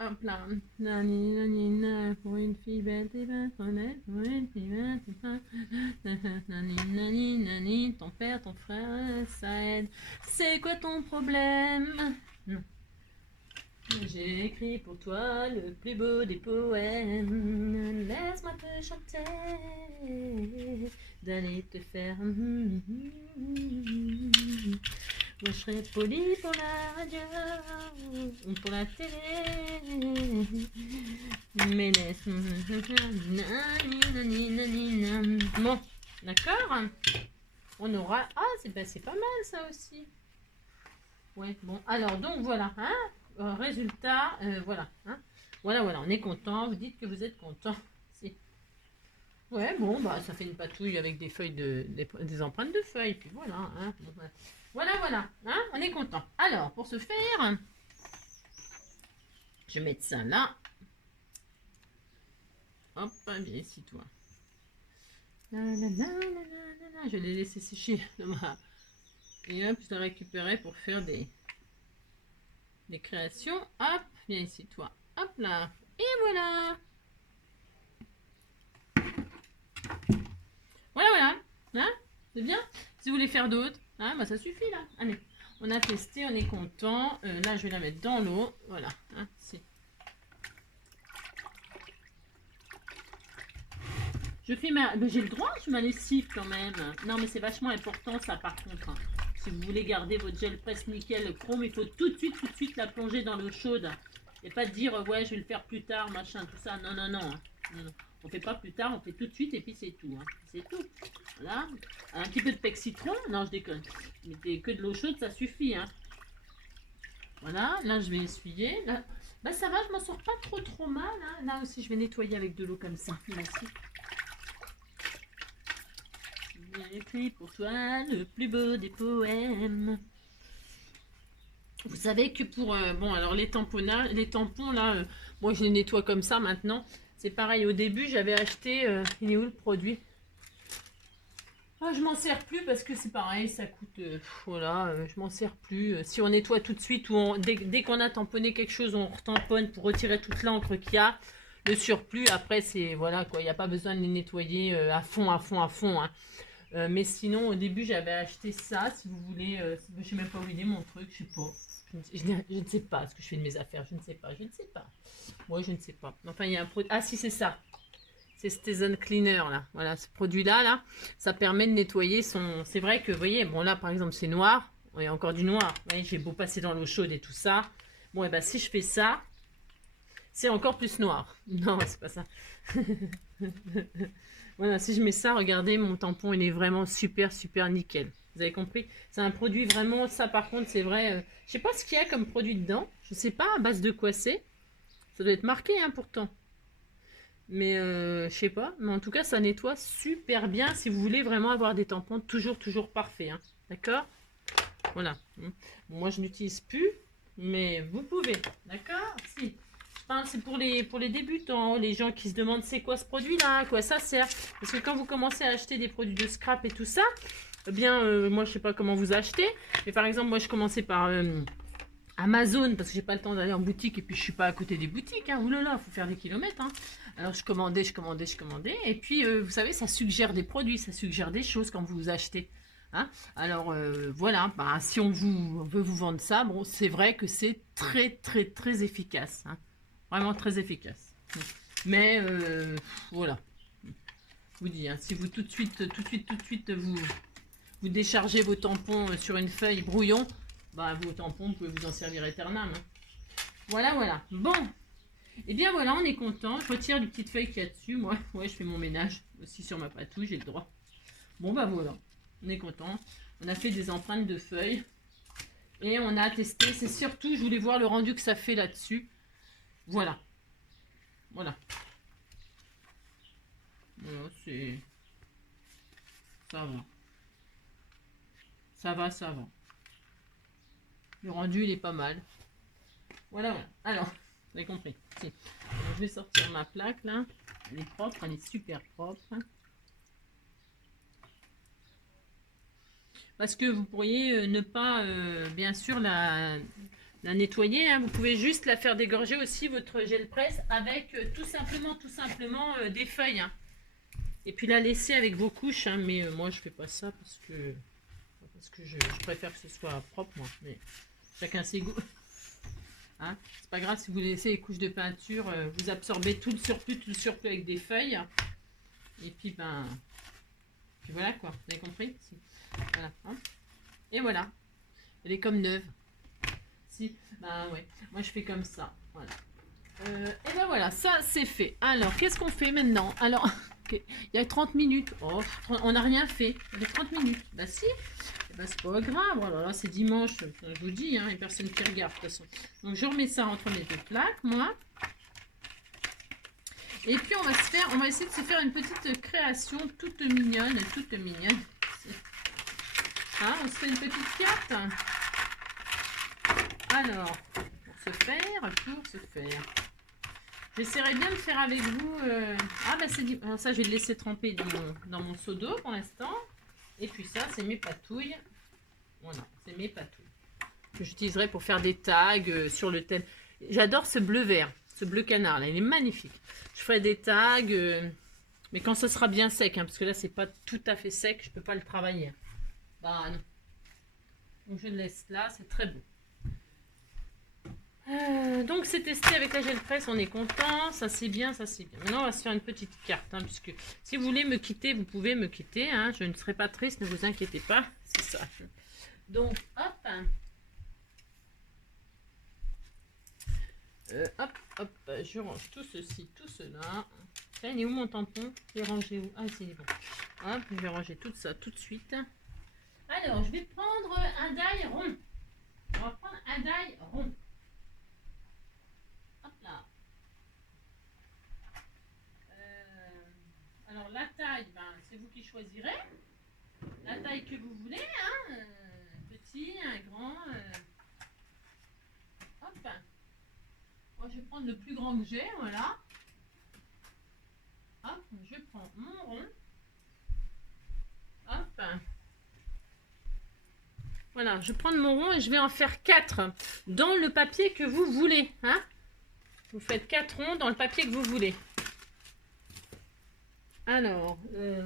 Hop là, nani, nani, na, pour une fille belle et belle, honnête, pour une fille belle et belle, nani, nani, nani, ton père, ton frère, ça aide. C'est quoi ton problème? Non. J'ai écrit pour toi le plus beau des poèmes. Laisse-moi te chanter, d'aller te faire. Moi je serai poli pour la radio ou pour la télé. Mais laisse. Bon, d'accord. On aura. Ah, c'est pas mal ça aussi. Ouais, bon. Alors, donc voilà. Hein, résultat, voilà. Hein, voilà, on est content. Vous dites que vous êtes content. Si. Ouais, bon, bah ça fait une patouille avec des feuilles des empreintes de feuilles. Puis voilà. Hein, voilà. Hein, on est content. Alors, pour ce faire, je vais mettre ça là. Hop, viens ici, toi. Je vais les laisser sécher. Et hop, je les récupérer pour faire des créations. Hop, viens ici, toi. Hop là. Et voilà. Voilà. Hein, c'est bien. Si vous voulez faire d'autres, hein, bah ça suffit là. Allez, on a testé, on est content. Là, je vais la mettre dans l'eau. Voilà. Hein, je fais ma... j'ai le droit, je fais ma lessive quand même. Non, mais c'est vachement important ça par contre. Hein. Si vous voulez garder votre gel presse nickel chrome, il faut tout de suite la plonger dans l'eau chaude. Et pas de dire, ouais, je vais le faire plus tard, machin, tout ça. Non. Non. On fait pas plus tard, on fait tout de suite et puis c'est tout. Hein. C'est tout. Voilà. Un petit peu de pec citron. Non, je déconne. Mettez que de l'eau chaude, ça suffit. Hein. Voilà. Là, je vais essuyer. Là, bah, ça va, je m'en sors pas trop mal. Hein. Là aussi, je vais nettoyer avec de l'eau comme ça. Là aussi. J'ai écrit pour toi le plus beau des poèmes. Vous savez que pour... bon, alors les tampons là, moi je les nettoie comme ça maintenant. C'est pareil, au début j'avais acheté... il est où le produit? Je m'en sers plus parce que c'est pareil, ça coûte... voilà, je m'en sers plus. Si on nettoie tout de suite ou dès qu'on a tamponné quelque chose, on retamponne pour retirer toute l'encre qu'il y a. Le surplus, après c'est... Voilà quoi, il n'y a pas besoin de les nettoyer à fond. Hein. Mais sinon, au début, j'avais acheté ça. Si vous voulez, je ne sais même pas où il est mon truc, je sais pas. Je ne sais pas ce que je fais de mes affaires. Je ne sais pas. Moi, je ne sais pas. Enfin, il y a un produit. Ah, si, c'est ça. C'est Station Cleaner, là. Voilà, ce produit-là, là, ça permet de nettoyer son... C'est vrai que, vous voyez, bon, là, par exemple, c'est noir. Il y a encore du noir. Vous voyez, j'ai beau passer dans l'eau chaude et tout ça. Bon, et ben, si je fais ça, c'est encore plus noir. Non, c'est pas ça. Voilà, si je mets ça, regardez, mon tampon, il est vraiment super nickel. Vous avez compris? C'est un produit vraiment, ça par contre, c'est vrai. Je sais pas ce qu'il y a comme produit dedans. Je sais pas à base de quoi c'est. Ça doit être marqué, hein, pourtant. Mais je sais pas. Mais en tout cas, ça nettoie super bien si vous voulez vraiment avoir des tampons toujours parfaits. Hein. D'accord? Voilà. Bon, moi, je n'utilise plus, mais vous pouvez. D'accord? Si. C'est pour les débutants, les gens qui se demandent c'est quoi ce produit-là, à quoi ça sert. Parce que quand vous commencez à acheter des produits de scrap et tout ça, eh bien, moi, je sais pas comment vous achetez. Mais par exemple, moi, je commençais par Amazon, parce que j'ai pas le temps d'aller en boutique et puis je suis pas à côté des boutiques. Hein. Ouh là là, faut faire des kilomètres. Hein. Alors, je commandais. Et puis, vous savez, ça suggère des produits, ça suggère des choses quand vous achetez. Hein. Alors, voilà, bah, si on veut vous vendre ça, bon, c'est vrai que c'est très efficace. Hein. Vraiment très efficace. Mais voilà. Je vous dis, hein, si vous tout de suite, vous déchargez vos tampons sur une feuille brouillon, bah, vos tampons, vous pouvez vous en servir éternellement. Hein. Voilà, voilà. Bon, et bien voilà, on est content. Je retire les petites feuilles qu'il y a dessus. Moi, ouais, je fais mon ménage aussi sur ma patouille, j'ai le droit. Bon, bah voilà, on est content. On a fait des empreintes de feuilles et on a testé. C'est surtout, je voulais voir le rendu que ça fait là-dessus. Voilà. Voilà. Voilà, c'est... Ça va. Ça va, ça va. Le rendu, il est pas mal. Voilà, voilà. Alors, vous avez compris. Si. Alors, je vais sortir ma plaque, là. Elle est propre, elle est super propre. Parce que vous pourriez ne pas, bien sûr, la nettoyer. Hein. Vous pouvez juste la faire dégorger aussi, votre gel presse, avec tout simplement des feuilles. Hein. Et puis la laisser avec vos couches. Hein. Mais moi, je fais pas ça parce que je préfère que ce soit propre, moi. Mais chacun ses goûts. Hein. C'est pas grave si vous laissez les couches de peinture, vous absorbez tout le surplus avec des feuilles. Et puis, ben... Puis voilà, quoi. Vous avez compris? Si. Voilà. Hein. Et voilà. Elle est comme neuve. Si. Bah ouais. Moi, je fais comme ça. Voilà. Et ben voilà. Ça, c'est fait. Alors, qu'est-ce qu'on fait maintenant? Alors, okay. Il y a 30 minutes. Oh, on n'a rien fait. Il y a 30 minutes. Bah si. Bah, c'est pas grave. Voilà, c'est dimanche. Je vous dis, hein. Il n'y a personne qui regarde, de toute façon. Donc, je remets ça entre mes deux plaques, moi. Et puis, on va essayer de se faire une petite création toute mignonne. Toute mignonne. Hein, on se fait une petite carte. Alors, pour se faire. J'essaierai bien de faire avec vous. Ah, bah c'est ça, je vais le laisser tremper dans mon seau d'eau pour l'instant. Et puis ça, c'est mes patouilles. Voilà, c'est mes patouilles que j'utiliserai pour faire des tags sur le thème. J'adore ce bleu vert, ce bleu canard là, il est magnifique. Je ferai des tags, mais quand ce sera bien sec, hein, parce que là, c'est pas tout à fait sec, je peux pas le travailler. Bah non. Donc je le laisse là, c'est très beau. Donc c'est testé avec la gel presse, on est content, ça c'est bien, ça c'est bien. Maintenant on va se faire une petite carte, hein, puisque si vous voulez me quitter, vous pouvez me quitter, hein, je ne serai pas triste, ne vous inquiétez pas, c'est ça. Donc hop, hop, je range tout ceci, tout cela. Tiens, il est où mon tampon? Je vais ranger où? Ah c'est bon. Hop, je vais ranger tout ça tout de suite. Alors je vais prendre un die rond. On va prendre un die rond. Hop là. Alors la taille, ben, c'est vous qui choisirez. La taille que vous voulez, hein. Petit, un grand. Hop. Moi je vais prendre le plus grand que j'ai, voilà. Hop, je prends mon rond. Hop. Voilà, je prends mon rond et je vais en faire 4 dans le papier que vous voulez, hein. Vous faites 4 ronds dans le papier que vous voulez. Alors,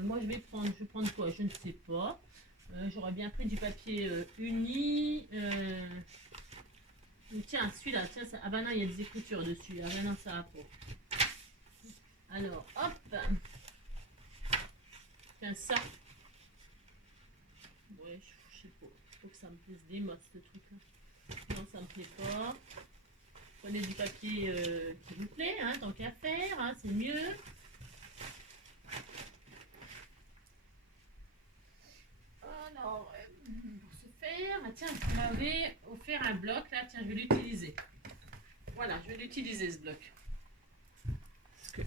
moi je vais prendre quoi? Je ne sais pas. J'aurais bien pris du papier uni. Tiens, celui-là, tiens, ça, ah ben non, il y a des écritures dessus. Ah ben non, ça va pas. Alors, hop. Tiens, ça. Ouais, je sais pas. Faut que ça me plaise des masses, ce truc-là. Non, ça me plaît pas. Prenez du papier qui vous plaît, hein, tant qu'à faire, hein, c'est mieux. Alors, pour se faire, ah, tiens, vous m'avez offert un bloc, là, tiens, je vais l'utiliser. Voilà, je vais l'utiliser ce bloc. Parce que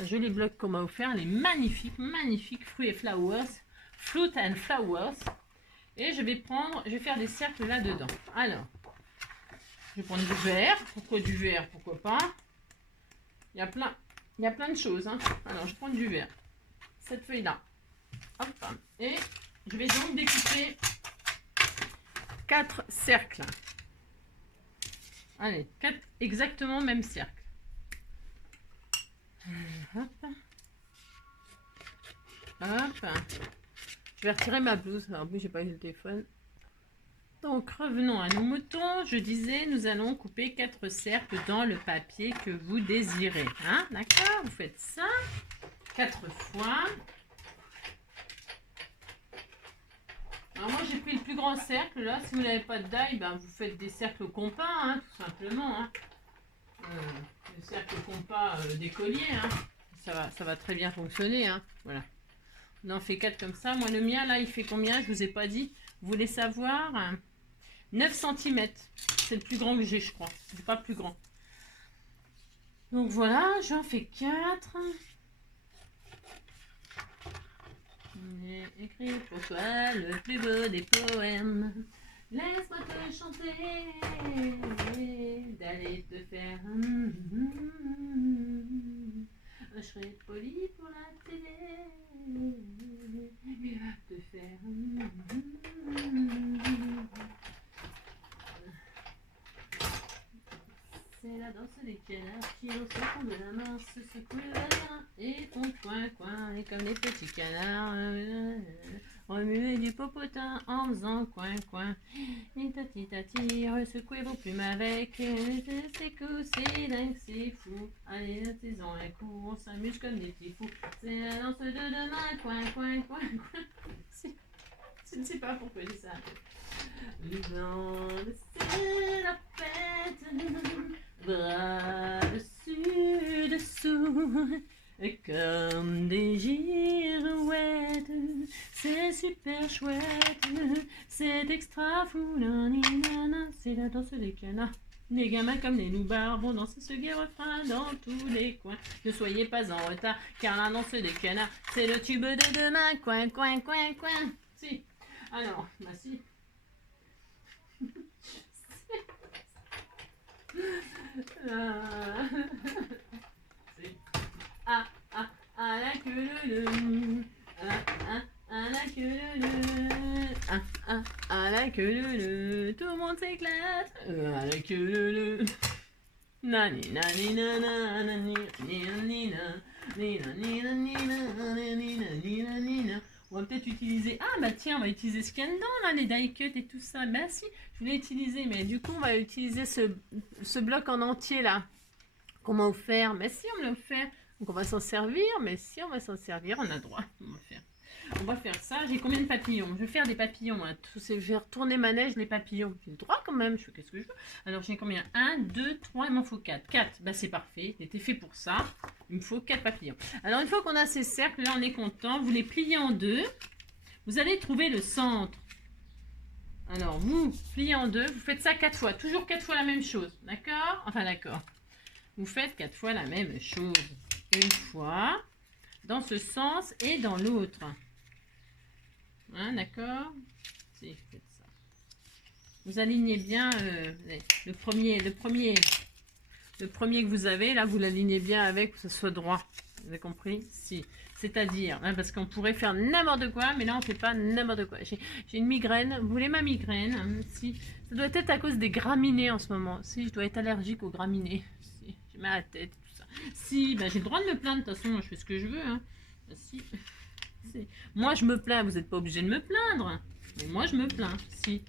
un joli bloc qu'on m'a offert, il est magnifique, magnifique, fruits et flowers, fruit and flowers. Et je vais faire des cercles là-dedans. Alors, je vais prendre du vert. Pourquoi du vert? Pourquoi pas? Il y a plein de choses. Hein. Alors, je prends du vert. Cette feuille-là. Hop. Et je vais donc découper 4 cercles. Allez, 4 exactement même cercle. Hop. Hop. Je vais retirer ma blouse. Alors, j'ai pas eu le téléphone. Donc, revenons à nos moutons. Je disais, nous allons couper 4 cercles dans le papier que vous désirez. Hein? D'accord? Vous faites ça 4 fois. Alors moi j'ai pris le plus grand cercle là. Si vous n'avez pas de die, ben, vous faites des cercles au compas, hein, tout simplement. Hein. Le cercle au compas d'écolier. Hein. Ça va très bien fonctionner. Hein. Voilà. On en fait 4 comme ça. Moi le mien là il fait combien? Je vous ai pas dit. Vous voulez savoir? 9 cm. C'est le plus grand que j'ai, je crois. C'est pas plus grand. Donc voilà, j'en fais 4. J'ai écrit pour toi le plus beau des poèmes. Laisse-moi te chanter, d'aller te faire. Je serai poli pour la télé, te faire. C'est la danse des canards qui au second de la main se secoue le verre et ton coin, et comme les petits canards, remuer du popotin en faisant coin, et tati, secouez vos plumes avec, c'est cool, c'est dingue, c'est fou, allez, saison un coup, on s'amuse comme des petits fous, c'est la danse de demain, coin. Je ne sais pas pourquoi je dis ça. C'est la fête, bras dessus, dessous, comme des girouettes, c'est super chouette, c'est extra fou, c'est la danse des canards. Les gamins comme les loupards vont danser ce gai refrain dans tous les coins. Ne soyez pas en retard, car la danse des canards, c'est le tube de demain, coin. Si. Alors, bah si. La queue le la queue la queue tout le monde s'éclate la queue le nani on va peut-être utiliser, ah bah tiens, on va utiliser Scandan là, les die cut et tout ça. Bah si, je voulais utiliser, mais du coup on va utiliser ce bloc en entier là qu'on m'a offert. Mais si, on me l'a offert, donc on va s'en servir. Mais si, on va s'en servir, on a droit. On va faire ça. J'ai combien de papillons? Je vais faire des papillons. Hein. Je vais retourner ma neige, les papillons. J'ai le droit quand même. Je fais qu'est-ce que je veux. Alors j'ai combien? 1, 2, 3, il m'en faut 4. 4, bah c'est parfait. C'était fait pour ça. Il me faut 4 papillons. Alors une fois qu'on a ces cercles, là on est content. Vous les pliez en deux. Vous allez trouver le centre. Alors vous pliez en deux. Vous faites ça 4 fois. Toujours 4 fois la même chose. D'accord? Enfin d'accord. Vous faites 4 fois la même chose. Une fois dans ce sens et dans l'autre. Hein, d'accord? Si, faites ça. Vous alignez bien le premier que vous avez. Là, vous l'alignez bien avec que ce soit droit. Vous avez compris? Si. C'est-à-dire, hein, parce qu'on pourrait faire n'importe quoi, mais là, on ne fait pas n'importe quoi. J'ai une migraine. Vous voulez ma migraine? Hein, si. Ça doit être à cause des graminées en ce moment. Si, je dois être allergique aux graminées. Si, j'ai mal à la tête. Si, ben, j'ai le droit de me plaindre, de toute façon, je fais ce que je veux. Hein. Si. Moi, je me plains, vous n'êtes pas obligé de me plaindre. Mais moi, je me plains. Si.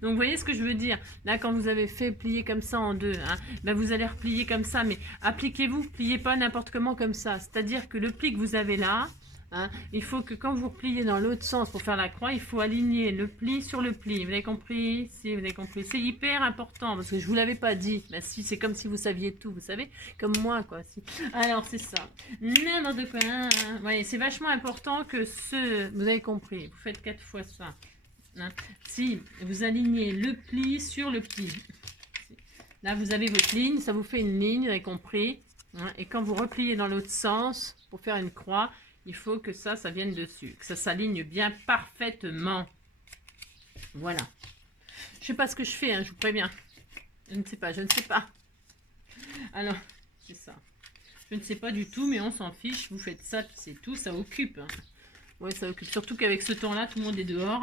Donc, vous voyez ce que je veux dire. Là, quand vous avez fait plier comme ça en deux, hein, ben, vous allez replier comme ça. Mais appliquez-vous, pliez pas n'importe comment comme ça. C'est-à-dire que le pli que vous avez là, hein, il faut que quand vous repliez dans l'autre sens pour faire la croix, il faut aligner le pli sur le pli. Vous avez compris? Si, vous avez compris. C'est hyper important parce que je vous l'avais pas dit. Ben, si, c'est comme si vous saviez tout, vous savez, comme moi, quoi. Si. Alors, c'est ça. N'importe quoi. Hein. Ouais, c'est vachement important que vous avez compris. Vous faites 4 fois ça. Hein. Si vous alignez le pli sur le pli. Là, vous avez votre ligne. Ça vous fait une ligne, vous avez compris. Hein. Et quand vous repliez dans l'autre sens pour faire une croix, il faut que ça vienne dessus, que ça s'aligne bien parfaitement. Voilà. Je sais pas ce que je fais, hein, je vous préviens. Je ne sais pas. Alors, c'est ça. Je ne sais pas du tout, mais on s'en fiche. Vous faites ça, c'est tout, ça occupe. Hein. Ouais, ça occupe. Surtout qu'avec ce temps-là, tout le monde est dehors.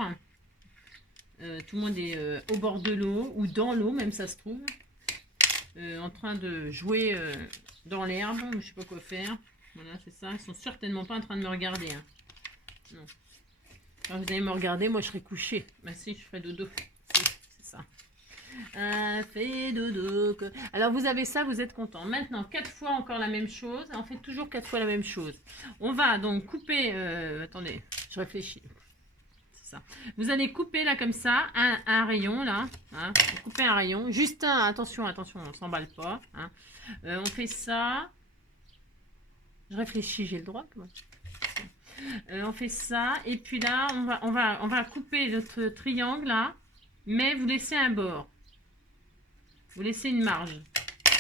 Tout le monde est au bord de l'eau, ou dans l'eau, même ça se trouve. En train de jouer dans l'herbe, je ne sais pas quoi faire. Voilà, c'est ça. Ils sont certainement pas en train de me regarder. Hein. Non. Quand vous allez me regarder, moi je serai couchée. Bah si, je ferai dodo. C'est ça. Fait dodo. Alors vous avez ça, vous êtes content. Maintenant, 4 fois encore la même chose. On fait toujours 4 fois la même chose. On va donc couper... attendez, je réfléchis. ça. Vous allez couper là comme ça, un rayon là. Hein, vous coupez un rayon. Juste un, attention, attention, on ne s'emballe pas. Hein. On fait ça. Je réfléchis, j'ai le droit. On fait ça. Et puis là, on va couper notre triangle là. Mais vous laissez un bord. Vous laissez une marge.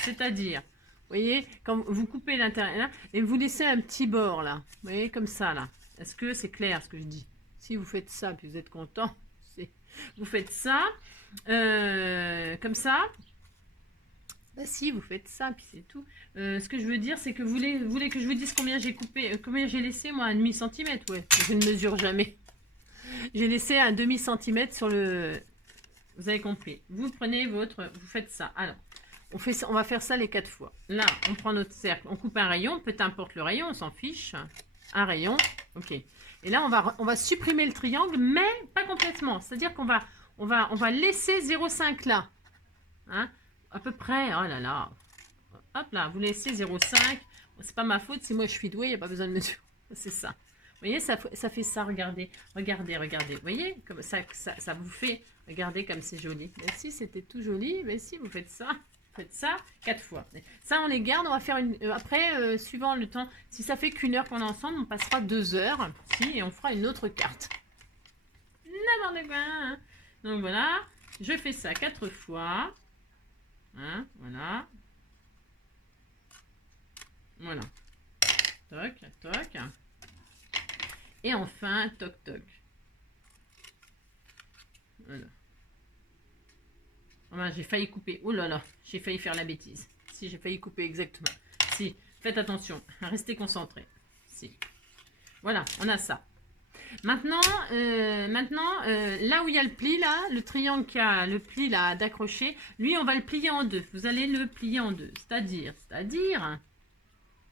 C'est-à-dire, vous voyez, quand vous coupez l'intérieur et vous laissez un petit bord là. Vous voyez, comme ça là. Est-ce que c'est clair ce que je dis? Si vous faites ça, puis vous êtes content, vous faites ça, comme ça. Bah si, vous faites ça, puis c'est tout. Ce que je veux dire, c'est que vous voulez que je vous dise combien j'ai coupé, combien j'ai laissé, moi, un demi-centimètre, ouais. Je ne mesure jamais. J'ai laissé un demi-centimètre sur le... Vous avez compris. Vous prenez votre... Vous faites ça. Alors, on va faire ça les 4 fois. Là, on prend notre cercle, on coupe un rayon, peu importe le rayon, on s'en fiche. Un rayon, ok. Et là, on va supprimer le triangle, mais pas complètement. C'est-à-dire qu'on va laisser 0,5 là. Hein, à peu près. Oh là là. Hop là, vous laissez 0,5. C'est pas ma faute, si moi je suis douée, il n'y a pas besoin de mesure. C'est ça. Vous voyez, ça fait ça, regardez. Regardez, regardez. Vous voyez, comme ça vous fait, regardez comme c'est joli. Mais si, c'était tout joli, mais si, vous faites ça. Faites ça 4 fois. Ça, on les garde. On va faire une... après, suivant le temps, si ça fait qu'une heure qu'on est ensemble, on passera 2 heures. Si, et on fera une autre carte. N'importe quoi. Hein. Donc voilà. Je fais ça 4 fois. Hein, voilà. Voilà. Toc, toc. Et enfin, toc, toc. Voilà. Oh, j'ai failli couper. Oh là là, j'ai failli faire la bêtise. Si, j'ai failli couper exactement. Si, faites attention. Restez concentrés. Si. Voilà, on a ça. Maintenant, là où il y a le pli, là, le triangle qui a le pli là d'accrocher, lui, on va le plier en deux. Vous allez le plier en deux. C'est-à-dire,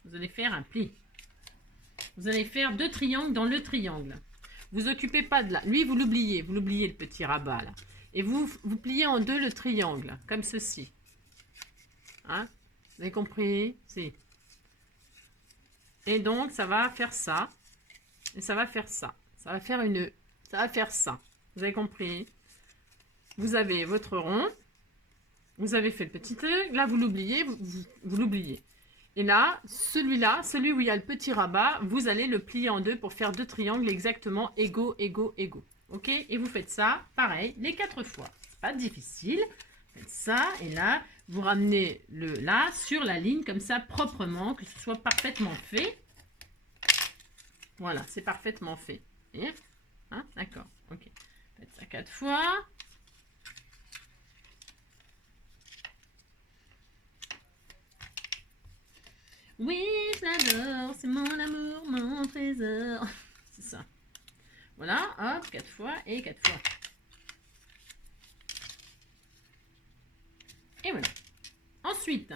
vous allez faire un pli. Vous allez faire 2 triangles dans le triangle. Vous occupez pas de là. Lui, vous l'oubliez le petit rabat là. Et vous pliez en deux le triangle, comme ceci. Hein? Vous avez compris? Si. Et donc, ça va faire ça. Et ça va faire ça. Ça va faire une... Ça va faire ça. Vous avez compris? Vous avez votre rond. Vous avez fait le petit truc. Là, vous l'oubliez. Vous l'oubliez. Et là, celui où il y a le petit rabat, vous allez le plier en deux pour faire 2 triangles exactement égaux, égaux, égaux. Ok, et vous faites ça, pareil, les 4 fois. Pas difficile. Faites ça, et là, vous ramenez le là sur la ligne, comme ça, proprement, que ce soit parfaitement fait. Voilà, c'est parfaitement fait. Hein, d'accord, ok. Faites ça 4 fois. Oui, je l'adore, c'est mon amour, mon trésor. C'est ça. Voilà, hop, 4 fois et 4 fois. Et voilà. Ensuite,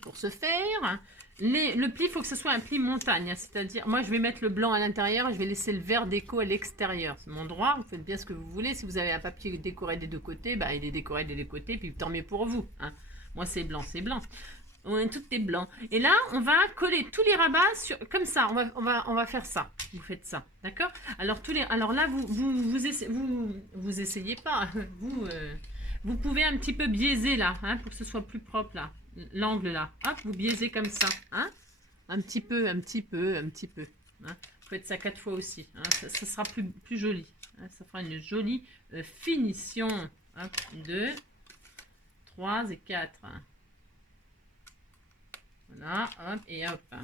pour ce faire, le pli, il faut que ce soit un pli montagne. C'est-à-dire, moi, je vais mettre le blanc à l'intérieur et je vais laisser le vert déco à l'extérieur. C'est mon droit, vous faites bien ce que vous voulez. Si vous avez un papier décoré des 2 côtés, bah, il est décoré des 2 côtés, puis tant mieux pour vous. Hein. Moi, c'est blanc, c'est blanc. Tout est blanc. Et là, on va coller tous les rabats sur, comme ça. On va faire ça. Vous faites ça, d'accord? Alors là, vous essayez pas. Vous pouvez un petit peu biaiser là, hein, pour que ce soit plus propre là, l'angle là. Hop, vous biaisez comme ça, hein? Un petit peu, un petit peu, un petit peu. Hein? Vous faites ça 4 fois aussi. Hein? Ça sera plus joli. Hein? Ça fera une jolie finition. Hop, 2, 3 et 4. Voilà, hop, et hop.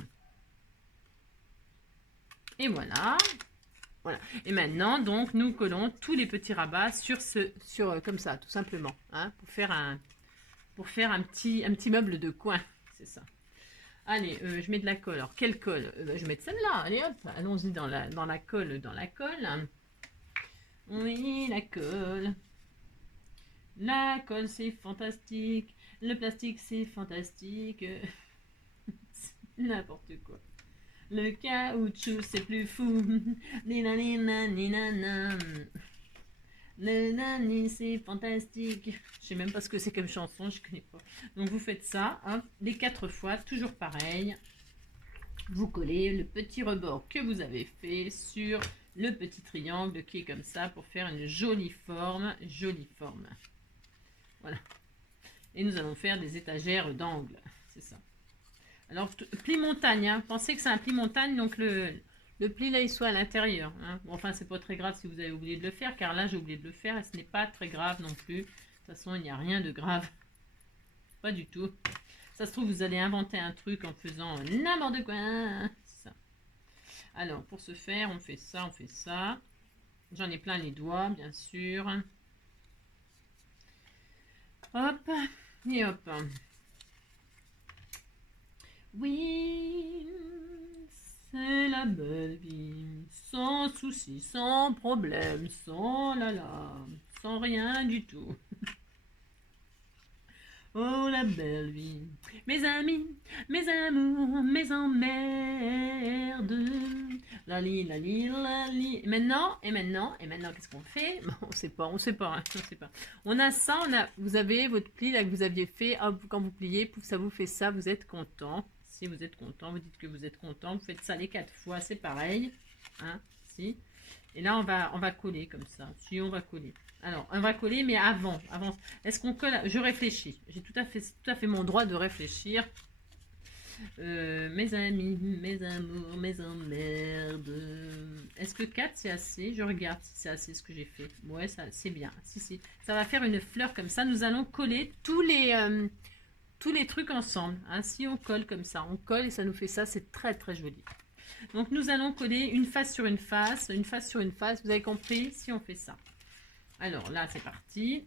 Et voilà. Voilà. Et maintenant, donc, nous collons tous les petits rabats comme ça, tout simplement. Hein, pour faire un petit meuble de coin. C'est ça. Allez, je mets de la colle. Alors, quelle colle? Je vais mettre celle-là. Allez, hop, allons-y dans la colle. Oui, la colle. La colle, c'est fantastique. Le plastique, c'est fantastique. N'importe quoi. Le caoutchouc, c'est plus fou. Nina, nina, nina, le nani, c'est fantastique. Je sais même pas ce que c'est comme chanson, je connais pas. Donc vous faites ça, hein, les 4 fois, toujours pareil. Vous collez le petit rebord que vous avez fait sur le petit triangle qui est comme ça pour faire une jolie forme, Voilà. Et nous allons faire des étagères d'angle, c'est ça. Alors, pli montagne, hein. Pensez que c'est un pli montagne, donc le pli là, il soit à l'intérieur. Hein. Bon, enfin, c'est pas très grave si vous avez oublié de le faire, car là, j'ai oublié de le faire et ce n'est pas très grave non plus. De toute façon, il n'y a rien de grave. Pas du tout. Ça se trouve, vous allez inventer un truc en faisant n'importe quoi. C'est ça. Alors, pour ce faire, on fait ça, on fait ça. J'en ai plein les doigts, bien sûr. Hop, et hop. Oui, c'est la belle vie, sans souci, sans problème, sans sans rien du tout. Oh la belle vie, mes amis, mes amours, mes emmerdes. Lali, lali, lali. Et maintenant, qu'est-ce qu'on fait? Bon, on sait pas, hein, on sait pas. On a ça, vous avez votre pli là que vous aviez fait. Hop, quand vous pliez, ça vous fait ça, vous êtes content. Si vous êtes content, vous dites que vous êtes content. Vous faites ça les 4 fois, c'est pareil. Hein, si. Et là, on va coller comme ça. Si, on va coller. Alors, on va coller, mais avant. Est-ce qu'on colle? Je réfléchis. J'ai tout à fait mon droit de réfléchir. Mes amis, mes amours, mes emmerdes. Est-ce que 4 c'est assez? Je regarde si c'est assez ce que j'ai fait. Ouais, ça c'est bien. Si. Ça va faire une fleur comme ça. Nous allons coller tous les trucs ensemble. Hein. Si on colle comme ça, on colle et ça nous fait ça. C'est très très joli. Donc nous allons coller une face sur une face, une face sur une face. Vous avez compris? Si on fait ça. Alors là, c'est parti.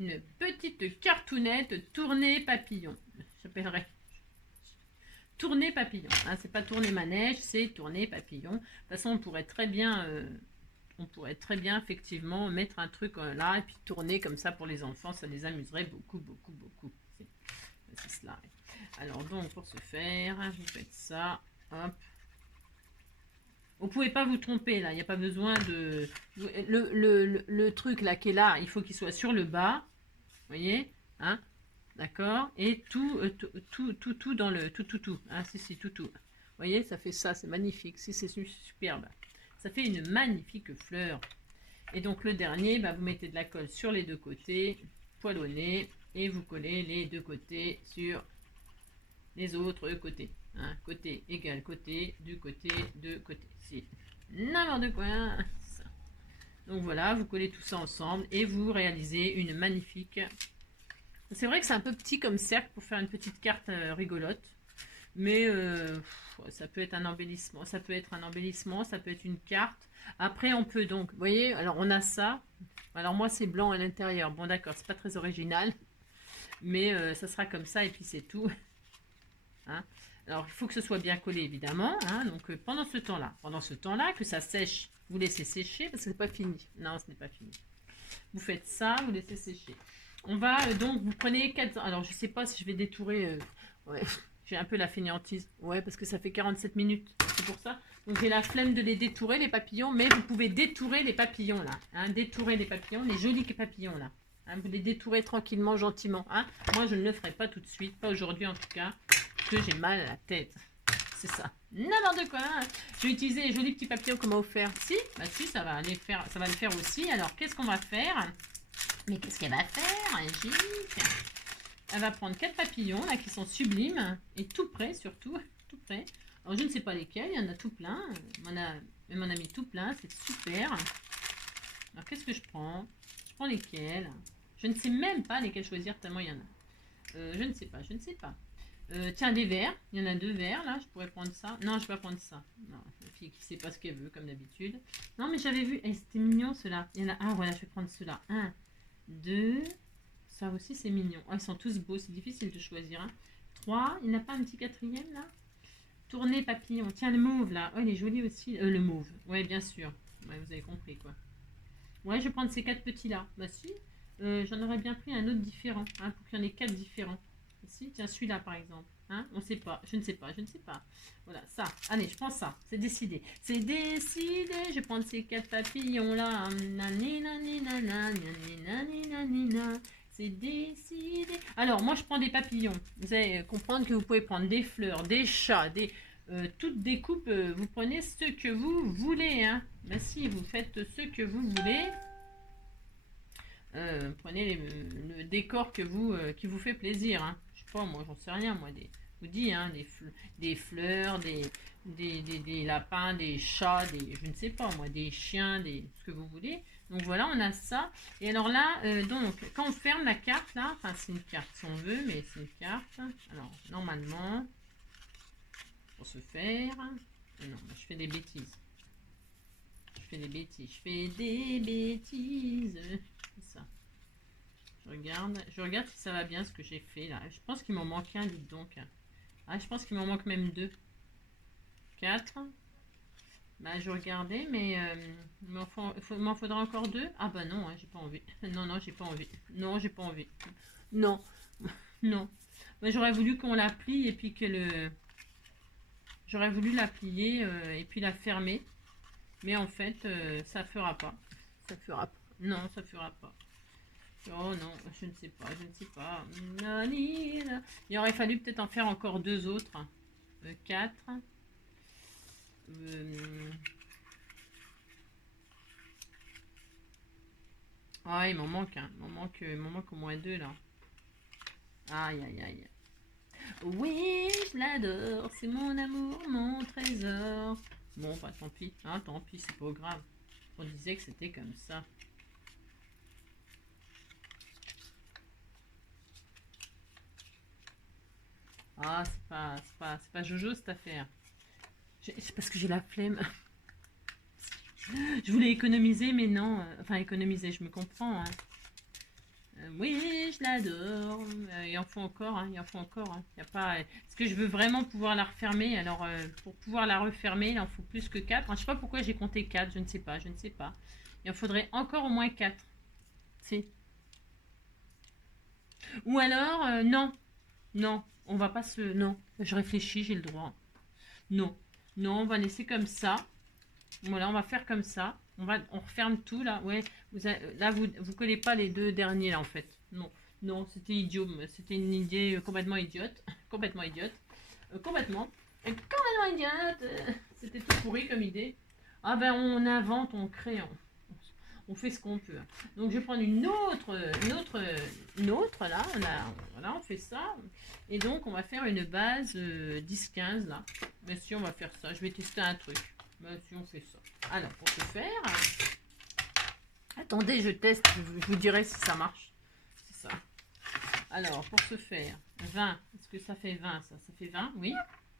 Une petite cartounette tournée papillon. J'appellerai tournée papillon. Hein, c'est pas tourner manège, c'est tourner papillon. De toute façon, on pourrait très bien effectivement mettre un truc là et puis tourner comme ça pour les enfants. Ça les amuserait beaucoup. C'est cela. Alors donc, pour ce faire, vous faites ça. Hop. Vous pouvez pas vous tromper là, il n'y a pas besoin de... Le truc là qui est là, il faut qu'il soit sur le bas. Vous voyez, hein? D'accord? Et tout dans le... Tout. Hein? Si, tout. Vous voyez, ça fait ça, c'est magnifique. Si, c'est superbe. Ça fait une magnifique fleur. Et donc le dernier, bah, vous mettez de la colle sur les deux côtés, poilonné, et vous collez les deux côtés sur les autres côtés. Hein, côté égal côté, du côté, de côté. C'est n'importe quoi. Ça. Donc voilà, vous collez tout ça ensemble et vous réalisez une magnifique... C'est vrai que c'est un peu petit comme cercle pour faire une petite carte rigolote. Mais ça peut être un embellissement. Ça peut être une carte. Après, on peut donc... Vous voyez, alors on a ça. Alors moi, c'est blanc à l'intérieur. Bon, d'accord, c'est pas très original. Mais ça sera comme ça et puis c'est tout. Hein? Alors, il faut que ce soit bien collé, évidemment. Hein? Donc, pendant ce temps-là, que ça sèche, vous laissez sécher parce que c'est pas fini. Non, ce n'est pas fini. Vous faites ça, vous laissez sécher. On va donc, vous prenez 4... Alors, je sais pas si je vais détourer... Ouais, j'ai un peu la fainéantise. Ouais, parce que ça fait 47 minutes. C'est pour ça. Donc, j'ai la flemme de les détourer, les papillons. Mais vous pouvez détourer les papillons, là. Hein? Détourer les papillons, les jolis papillons, là. Hein? Vous les détourez tranquillement, gentiment. Hein? Moi, je ne le ferai pas tout de suite. Pas aujourd'hui, en tout cas. Que j'ai mal à la tête. C'est ça. N'importe quoi. Je vais utiliser les jolis petits papillons qu'on m'a offert. Si, bah si, ça va le faire aussi. Alors, qu'est-ce qu'on va faire? Mais qu'est-ce qu'elle va faire, Angélique? Elle va prendre 4 papillons, là, qui sont sublimes. Et tout près, surtout. Tout près. Alors, je ne sais pas lesquels. Il y en a tout plein. On m'en a mis tout plein. C'est super. Alors, qu'est-ce que je prends? Je prends lesquels? Je ne sais même pas lesquels choisir, tellement il y en a. Je ne sais pas. Tiens, des verres. Il y en a 2 verres, là. Je pourrais prendre ça. Non, je ne vais pas prendre ça. Non, la fille qui ne sait pas ce qu'elle veut, comme d'habitude. Non, mais j'avais vu... c'était mignon, ceux-là. Il y en a... Ah, voilà, je vais prendre ceux-là. 1, 2... Ça aussi, c'est mignon. Oh, ils sont tous beaux. C'est difficile de choisir. 3. Il n'y en a pas un petit 4e, là? Tourner papillon. Tiens, le mauve, là. Oh, il est joli aussi. Le mauve. Ouais, bien sûr. Ouais, vous avez compris, quoi. Ouais, je vais prendre ces 4 petits-là. Bah, si. J'en aurais bien pris un autre différent. Hein, pour qu'il y en ait 4 différents. Ici, tiens, celui-là par exemple. Hein, on ne sait pas. Je ne sais pas. Voilà, ça. Allez, je prends ça. C'est décidé. Je vais prendre ces 4 papillons-là. C'est décidé. Alors, moi, je prends des papillons. Vous allez comprendre que vous pouvez prendre des fleurs, des chats, toute découpe, vous prenez ce que vous voulez. Hein. Ben si, vous faites ce que vous voulez. Prenez le décor qui vous fait plaisir. Hein. Je sais pas, moi, j'en sais rien. Moi, je vous dis, hein, des fleurs, des lapins, des chats, je ne sais pas, moi, des chiens, ce que vous voulez. Donc voilà, on a ça. Et alors là, donc, quand on ferme la carte, là, enfin, c'est une carte si on veut, mais c'est une carte. Alors, normalement, pour se faire... Non, je fais des bêtises. Je fais des bêtises. C'est ça. Je regarde si ça va bien ce que j'ai fait là. Je pense qu'il m'en manque un, dites donc. Ah, je pense qu'il m'en manque même 2. 4. Bah, je regardais, mais il m'en faudra encore 2. Ah bah non, hein, j'ai pas envie. Non, non, j'ai pas envie. Non, j'ai pas envie. Non, non. Bah, j'aurais voulu qu'on la plie et puis que le... J'aurais voulu la plier et puis la fermer. Mais en fait, ça fera pas. Ça fera pas. Non, ça fera pas. Oh non, je ne sais pas, je ne sais pas. Il aurait fallu peut-être en faire encore 2 autres. 4. Ah, il m'en manque un. Il m'en manque au moins 2 là. Aïe, aïe, aïe. Oui, je l'adore. C'est mon amour, mon trésor. Bon, bah tant pis. Hein, tant pis, c'est pas grave. On disait que c'était comme ça. Ah, c'est pas Jojo cette affaire. C'est parce que j'ai la flemme. Je voulais économiser, mais non. Enfin, économiser, je me comprends. Hein. Oui, je l'adore. Il en faut encore. Hein, il en faut encore. Hein. Y a pas... Est-ce que je veux vraiment pouvoir la refermer? Alors, pour pouvoir la refermer, il en faut plus que 4. Hein, je sais pas pourquoi j'ai compté 4. Je ne sais pas. Je ne sais pas. Il en faudrait encore au moins 4. Si. Ou alors, non. Non. On va pas se... Non. Je réfléchis, j'ai le droit. Non. Non, on va laisser comme ça. Voilà, on va faire comme ça. On referme tout là. Ouais, là vous collez pas les 2 derniers là en fait. Non, non, c'était idiot. C'était une idée complètement idiote, complètement idiote, complètement idiote. C'était tout pourri comme idée. Ah ben on invente, on crée, on fait ce qu'on peut. Donc je vais prendre une autre là. Voilà, on fait ça. Et donc on va faire une base 10-15 là. Mais si on va faire ça, je vais tester un truc. Ben, si on fait ça. Alors, pour ce faire... Attendez, je teste. Je vous dirai si ça marche. C'est ça. Alors, pour ce faire, 20. Est-ce que ça fait 20, ça? Ça fait 20, oui.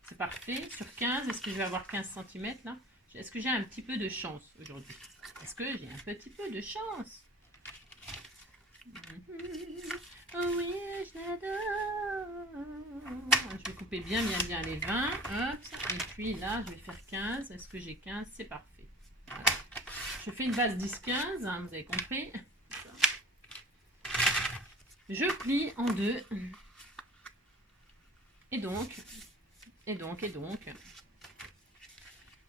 C'est parfait. Sur 15, est-ce que je vais avoir 15 cm, là? Est-ce que j'ai un petit peu de chance aujourd'hui? Est-ce que j'ai un petit peu de chance? Oh oui, j'adore. Je vais couper bien les 20. Hop. Et puis là, je vais faire 15. Est-ce que j'ai 15? C'est parfait. Voilà. Je fais une base 10-15, hein, vous avez compris. Je plie en 2. Et donc.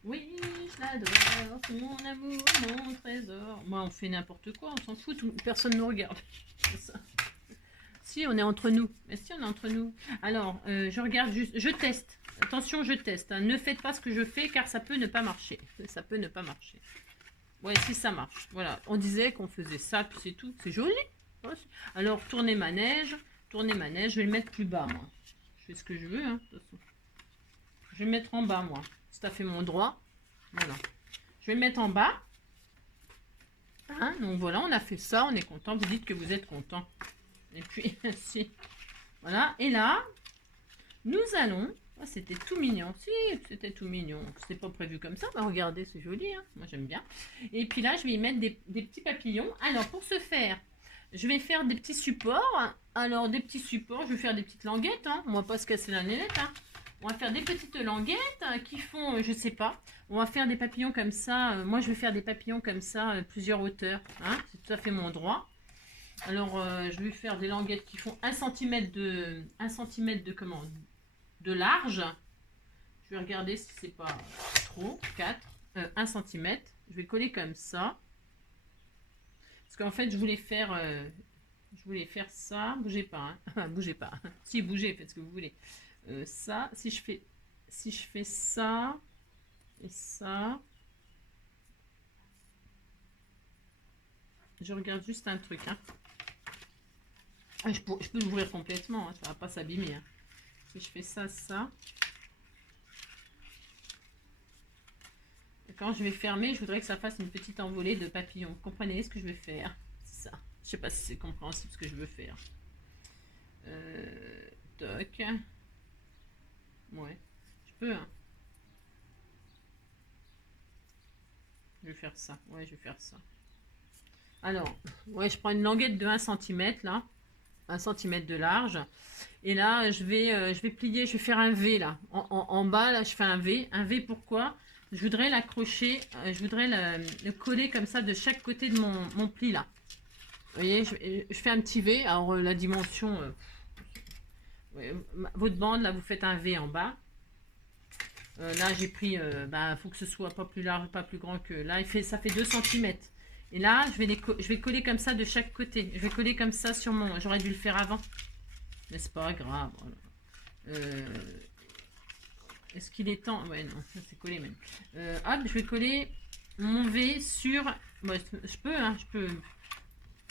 Oui, je l'adore. C'est mon amour, mon trésor. Moi, on fait n'importe quoi, on s'en fout. Personne ne nous regarde. C'est ça. Si, on est entre nous. Mais si, on est entre nous. Alors, je regarde juste. Je teste. Attention, je teste. Hein. Ne faites pas ce que je fais car ça peut ne pas marcher. Ça peut ne pas marcher. Ouais, si ça marche. Voilà. On disait qu'on faisait ça, puis c'est tout. C'est joli. Alors, tournez ma neige. Tournez ma neige. Je vais le mettre plus bas, moi. Je fais ce que je veux. Hein, de toute façon. Je vais le mettre en bas, moi. C'est tout à fait mon droit. Voilà. Je vais le mettre en bas. Hein, donc voilà, on a fait ça. On est content. Vous dites que vous êtes content. Et puis, si. Voilà. Et là, nous allons... Ah, c'était tout mignon. Si, c'était tout mignon. C'était pas prévu comme ça. Bah, regardez, c'est joli. Hein. Moi, j'aime bien. Et puis là, je vais y mettre des petits papillons. Alors, pour ce faire, je vais faire des petits supports. Alors, des petits supports, je vais faire des petites languettes. Hein. On va pas se casser la nénette. Hein. On va faire des petites languettes qui font, je sais pas. On va faire des papillons comme ça. Moi, je vais faire des papillons comme ça, plusieurs hauteurs. Hein. C'est tout à fait mon droit. Alors, je vais faire des languettes qui font 1 cm de comment? De large. Je vais regarder si c'est pas trop. 1 cm. Je vais coller comme ça. Parce qu'en fait, je voulais faire ça. Bougez pas. Hein. Bougez pas. Si, bougez, faites ce que vous voulez. Ça, si je fais si je fais ça et ça, je regarde juste un truc. Hein. Je peux l'ouvrir complètement, hein, ça va pas s'abîmer. Hein. Si je fais ça, ça. Quand je vais fermer, je voudrais que ça fasse une petite envolée de papillons. Vous comprenez ce que je veux faire? C'est ça. Je sais pas si c'est compréhensible ce que je veux faire. Toc. Ouais. Je peux, hein. Je vais faire ça. Ouais, je vais faire ça. Alors, ouais, je prends une languette de 1 cm, là. 1 cm de large. Et là, je vais plier, je vais faire un V, là. En bas, là, je fais un V. Un V, pourquoi? Je voudrais l'accrocher, je voudrais le coller comme ça de chaque côté de mon pli, là. Vous voyez, je fais un petit V. Alors, la dimension... ouais, votre bande, là, vous faites un V en bas. Là, j'ai pris... faut que ce soit pas plus large, pas plus grand que... Là, ça fait 2 cm. Et là, je vais coller comme ça de chaque côté. Je vais coller comme ça sur mon... J'aurais dû le faire avant. Mais c'est pas grave. Voilà. Est-ce qu'il est temps? Ouais, non, ça c'est collé même. Hop, je vais coller mon V sur... Bon, je peux, hein,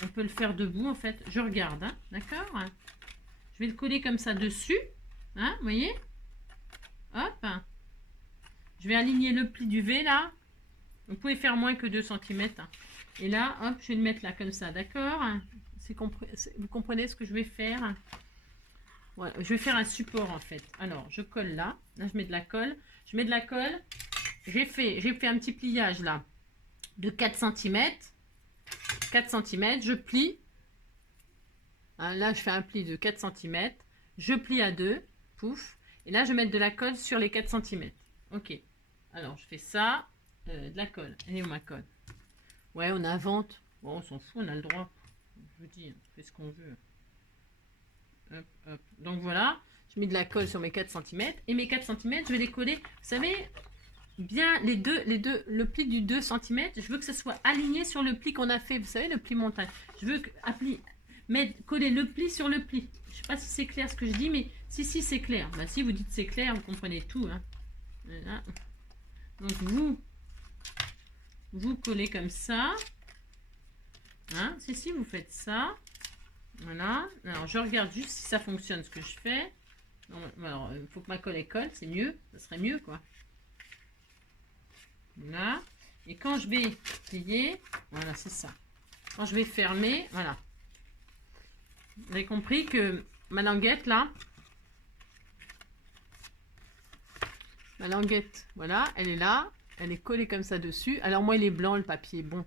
on peut le faire debout, en fait. Je regarde, hein, d'accord? Je vais le coller comme ça dessus. Hein, vous voyez? Hop. Je vais aligner le pli du V, là. Vous pouvez faire moins que 2 cm. Hein. Et là, hop, je vais le mettre là, comme ça, d'accord? Vous comprenez ce que je vais faire? Voilà, je vais faire un support en fait. Alors, je colle là. Là, je mets de la colle. Je mets de la colle. J'ai fait un petit pliage là de 4 cm. 4 cm. Je plie. Hein, là, je fais un pli de 4 cm. Je plie à 2. Pouf. Et là, je vais mettre de la colle sur les 4 cm. Ok. Alors, je fais ça. De la colle. Elle est où ma colle? Ouais, on invente. Bon, on s'en fout, on a le droit. Je vous dis, on fait ce qu'on veut. Hop, hop. Donc voilà, je mets de la colle sur mes 4 cm. Et mes 4 cm, je vais les coller. Vous savez, bien le pli du 2 cm, je veux que ce soit aligné sur le pli qu'on a fait. Vous savez, le pli montagne. Je veux coller le pli sur le pli. Je ne sais pas si c'est clair ce que je dis, mais si c'est clair. Bah, si vous dites c'est clair, vous comprenez tout. Hein. Voilà. Donc vous collez comme ça. Hein, si vous faites ça. Voilà. Alors, je regarde juste si ça fonctionne, ce que je fais. Alors, il faut que ma colle colle, c'est mieux. Ça serait mieux, quoi. Voilà. Et quand je vais plier, voilà, c'est ça. Quand je vais fermer, voilà. Vous avez compris que ma languette, là, voilà, elle est là. Elle est collée comme ça dessus. Alors, moi, il est blanc, le papier. Bon.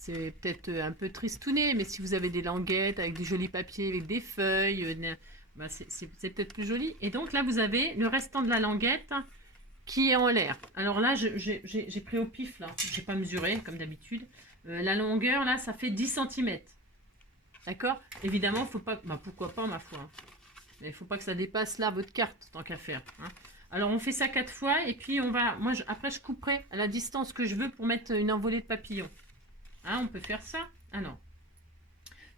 C'est peut-être un peu tristouné, mais si vous avez des languettes avec des jolis papiers, avec des feuilles, bah c'est peut-être plus joli. Et donc là, vous avez le restant de la languette qui est en l'air. Alors là, j'ai pris au pif, là. Je n'ai pas mesuré, comme d'habitude. La longueur, là, ça fait 10 cm. D'accord? Évidemment, faut pas... Bah, pourquoi pas, ma foi. Mais il ne faut pas que ça dépasse là, votre carte, tant qu'à faire. Hein. Alors, on fait ça 4 fois, et puis on va... Moi, après, je couperai à la distance que je veux pour mettre une envolée de papillons. Hein, on peut faire ça. Alors,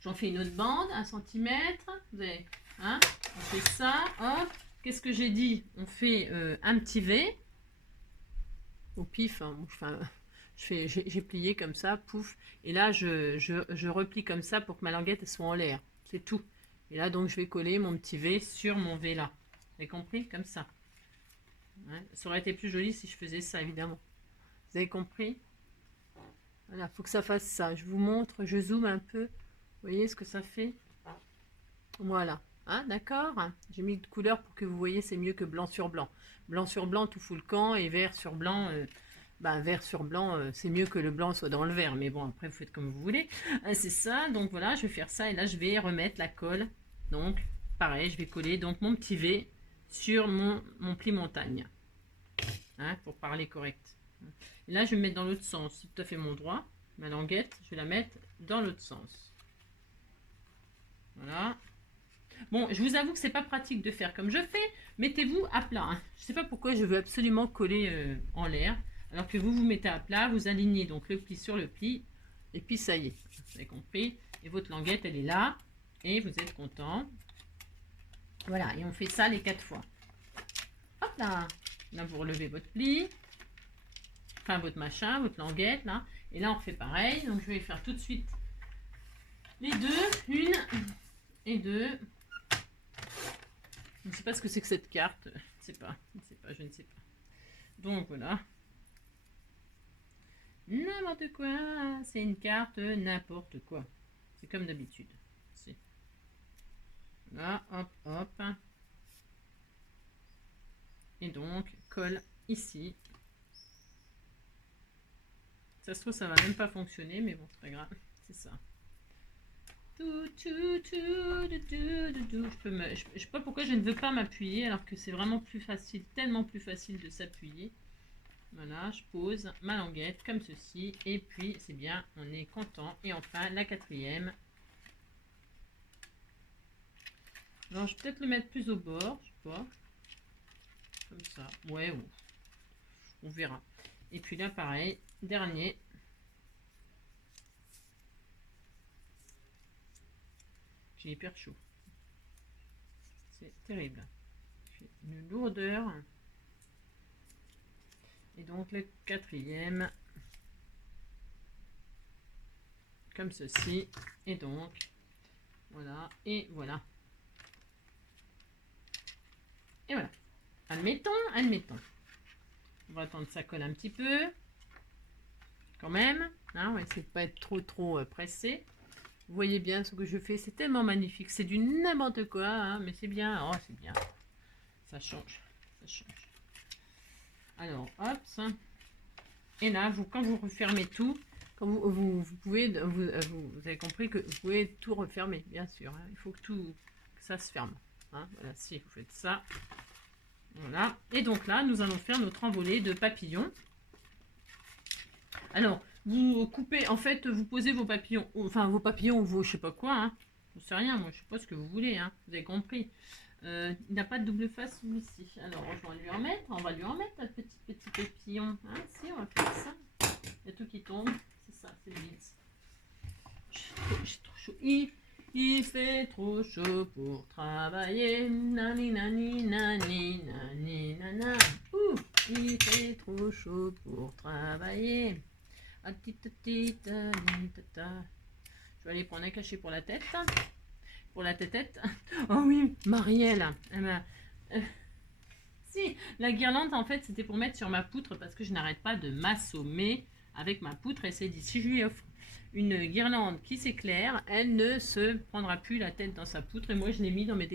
j'en fais une autre bande, 1 cm. Vous avez, hein, on fait ça. Hop. Qu'est-ce que j'ai dit? On fait un petit V. Au pif. Hein, j'ai plié comme ça. Pouf. Et là, je replie comme ça pour que ma languette soit en l'air. C'est tout. Et là, donc, je vais coller mon petit V sur mon V là. Vous avez compris? Comme ça. Ouais, ça aurait été plus joli si je faisais ça, évidemment. Vous avez compris? Voilà, il faut que ça fasse ça. Je vous montre, je zoome un peu. Vous voyez ce que ça fait? Voilà. Hein, d'accord? J'ai mis de couleur pour que vous voyez, c'est mieux que blanc sur blanc. Blanc sur blanc, tout fout le camp. Et vert sur blanc, vert sur blanc, c'est mieux que le blanc soit dans le vert. Mais bon, après, vous faites comme vous voulez. C'est ça. Donc voilà, je vais faire ça. Et là, je vais remettre la colle. Donc, pareil, je vais coller donc mon petit V sur mon pli montagne. Hein, pour parler correct. Et là, je vais me mettre dans l'autre sens. C'est tout à fait mon droit. Ma languette, je vais la mettre dans l'autre sens. Voilà. Bon, je vous avoue que c'est pas pratique de faire comme je fais. Mettez-vous à plat. Hein. Je ne sais pas pourquoi je veux absolument coller en l'air. Alors que vous mettez à plat, vous alignez donc le pli sur le pli. Et puis ça y est, vous avez compris. Et votre languette, elle est là. Et vous êtes content. Voilà, et on fait ça les 4 fois. Hop là. Là, vous relevez votre pli. Enfin, votre machin, votre languette, là. Et là, on refait pareil. Donc, je vais faire tout de suite les deux. Une et deux. Je ne sais pas ce que c'est que cette carte. Je ne sais pas. Je ne sais pas. Donc, voilà. N'importe quoi. C'est une carte n'importe quoi. C'est comme d'habitude. Là, hop, hop. Et donc, colle ici. Ça se trouve, ça va même pas fonctionner, mais bon, c'est pas grave. C'est ça. Je sais pas pourquoi je ne veux pas m'appuyer, alors que c'est vraiment plus facile, tellement plus facile de s'appuyer. Voilà, je pose ma languette comme ceci, et puis c'est bien, on est content. Et enfin, la quatrième. Alors, je vais peut-être le mettre plus au bord, je sais pas. Comme ça, ouais, on verra. Et puis là, pareil, dernier. J'ai hyper chaud. C'est terrible. Une lourdeur. Et donc le quatrième. Comme ceci. Et donc, voilà. Et voilà. Et voilà. Admettons. On va attendre que ça colle un petit peu. Quand même. Hein, on va essayer de ne pas être trop pressé. Vous voyez bien ce que je fais. C'est tellement magnifique. C'est du n'importe quoi. Hein, mais c'est bien. Oh, c'est bien. Ça change. Alors, hop. Ça. Et là, quand vous refermez tout, quand vous avez compris que vous pouvez tout refermer, bien sûr. Hein, il faut que ça se ferme. Hein, voilà, si vous faites ça. Voilà. Et donc là, nous allons faire notre envolée de papillons. Alors, vous coupez, en fait, vous posez vos papillons, vos je sais pas quoi, hein. Je sais rien, moi, je sais pas ce que vous voulez, hein. Vous avez compris. Il n'a pas de double face celui-ci. Alors, on va lui en mettre, un petit papillon. Hein, si, on va faire ça. Il y a tout qui tombe. C'est ça, c'est le blitz. J'ai trop chaud. Il fait trop chaud pour travailler. Nani, nani, nani, nani, nana. Il fait trop chaud pour travailler. Je vais aller prendre un cachet pour la tête. Pour la tête. Oh oui, Marielle. Si, la guirlande, en fait, c'était pour mettre sur ma poutre parce que je n'arrête pas de m'assommer avec ma poutre. Et c'est dit, si je lui offre une guirlande qui s'éclaire, elle ne se prendra plus la tête dans sa poutre. Et moi, je l'ai mis dans mes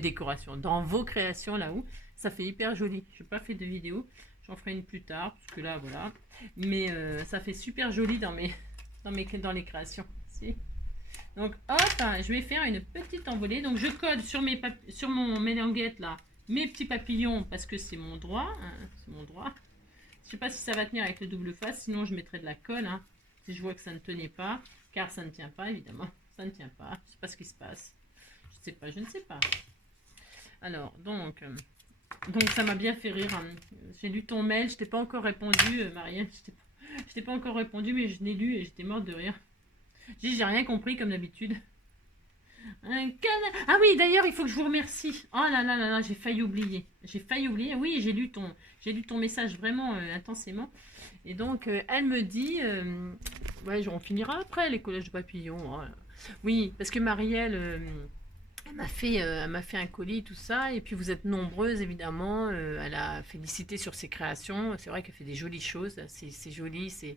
décorations, dans vos créations là-haut. Ça fait hyper joli. Je n'ai pas fait de vidéo. J'en ferai une plus tard, parce que là, voilà. Mais ça fait super joli dans les créations. Si. Donc, hop, je vais faire une petite envolée. Donc, je code sur mes languettes, là, mes petits papillons, parce que c'est mon droit. Hein, c'est mon droit. Je ne sais pas si ça va tenir avec le double face, sinon je mettrai de la colle. Hein, si je vois que ça ne tenait pas, car ça ne tient pas, évidemment. Ça ne tient pas. Je ne sais pas ce qui se passe. Je ne sais pas. Alors, donc ça m'a bien fait rire. Hein. J'ai lu ton mail, je t'ai pas encore répondu, Marielle. Je t'ai pas encore répondu, mais je l'ai lu et j'étais morte de rire. J'ai rien compris comme d'habitude. Ah oui, d'ailleurs, il faut que je vous remercie. Oh là là là là, j'ai failli oublier. Oui, j'ai lu ton message vraiment intensément. Et donc, elle me dit, ouais, on finira après les collages de papillons. Hein. Oui, parce que Marielle, elle m'a fait un colis, tout ça. Et puis, vous êtes nombreuses, évidemment. Elle a félicité sur ses créations. C'est vrai qu'elle fait des jolies choses. C'est joli, c'est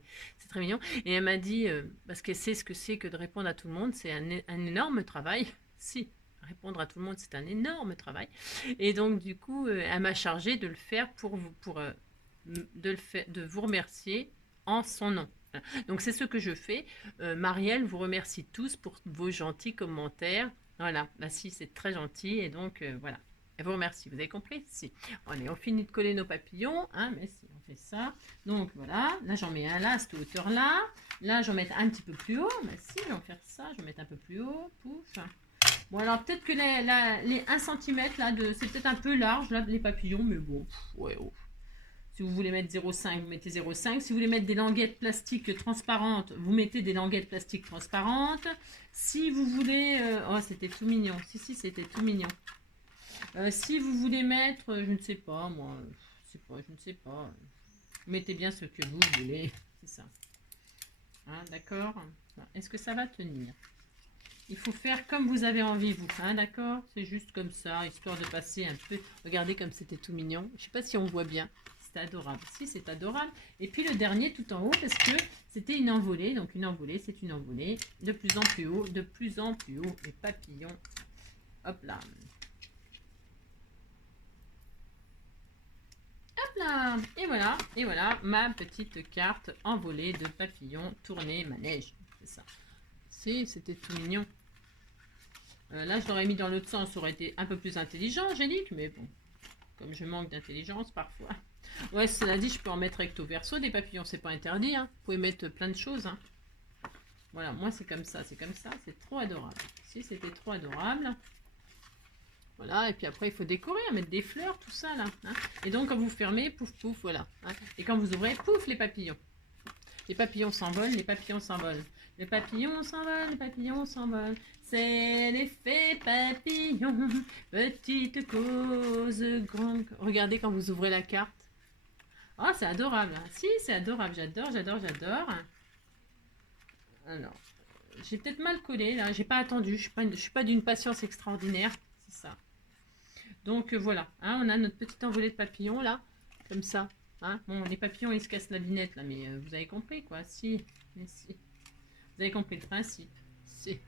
très mignon. Et elle m'a dit, parce qu'elle sait ce que c'est que de répondre à tout le monde, c'est un énorme travail. Si, répondre à tout le monde, c'est un énorme travail. Et donc, du coup, elle m'a chargé de le faire de vous remercier en son nom. Donc, c'est ce que je fais. Marielle vous remercie tous pour vos gentils commentaires. Voilà, bah si, c'est très gentil. Et donc, voilà. Elle vous remercie. Vous avez compris? Si. Allez, on finit de coller nos papillons. Hein, mais si, on fait ça. Donc, voilà. Là, j'en mets un là, à cette hauteur-là. Là, j'en mets un petit peu plus haut. Mais si, je vais en faire ça. Je vais mettre un peu plus haut. Pouf. Bon, alors, peut-être que les 1 cm, là, c'est peut-être un peu large, là, les papillons. Mais bon, ouais, oh. Si vous voulez mettre 0,5, vous mettez 0,5. Si vous voulez mettre des languettes plastiques transparentes, vous mettez des languettes plastiques transparentes. Si vous voulez... oh, c'était tout mignon. Si, c'était tout mignon. Si vous voulez mettre, je ne sais pas, moi... je ne sais pas. Mettez bien ce que vous voulez, c'est ça. Hein, d'accord? Est-ce que ça va tenir? Il faut faire comme vous avez envie, vous. Hein, d'accord? C'est juste comme ça, histoire de passer un peu. Regardez comme c'était tout mignon. Je ne sais pas si on voit bien. C'est adorable. Si, c'est adorable. Et puis le dernier tout en haut, parce que c'était une envolée. Donc une envolée, c'est une envolée. De plus en plus haut, de plus en plus haut. Les papillons. Hop là. Hop là. Et voilà ma petite carte envolée de papillons tournée manège. C'est ça. Si, c'était tout mignon. Là, je l'aurais mis dans l'autre sens, ça aurait été un peu plus intelligent, Angélique, mais bon, comme je manque d'intelligence parfois. Ouais, cela dit, je peux en mettre recto verso des papillons, c'est pas interdit, hein. Vous pouvez mettre plein de choses, hein. Voilà, moi c'est comme ça, c'est trop adorable. Si, c'était trop adorable. Voilà, et puis après, il faut décorer, mettre des fleurs, tout ça, là. Hein. Et donc, quand vous fermez, pouf, pouf, voilà. Hein. Et quand vous ouvrez, pouf, les papillons. Les papillons s'envolent, les papillons s'envolent. Les papillons s'envolent, les papillons s'envolent. C'est l'effet papillon. Petite cause, grande... Regardez quand vous ouvrez la carte. Oh, c'est adorable. Hein. Si, c'est adorable. J'adore, j'adore, j'adore. Alors, j'ai peut-être mal collé, là. J'ai pas attendu. Je suis pas d'une patience extraordinaire. C'est ça. Donc, voilà. Hein, on a notre petite envolée de papillons, là. Comme ça. Hein, bon, les papillons, ils se cassent la binette, là. Mais vous avez compris, quoi. Si. Mais si. Vous avez compris le principe. Si.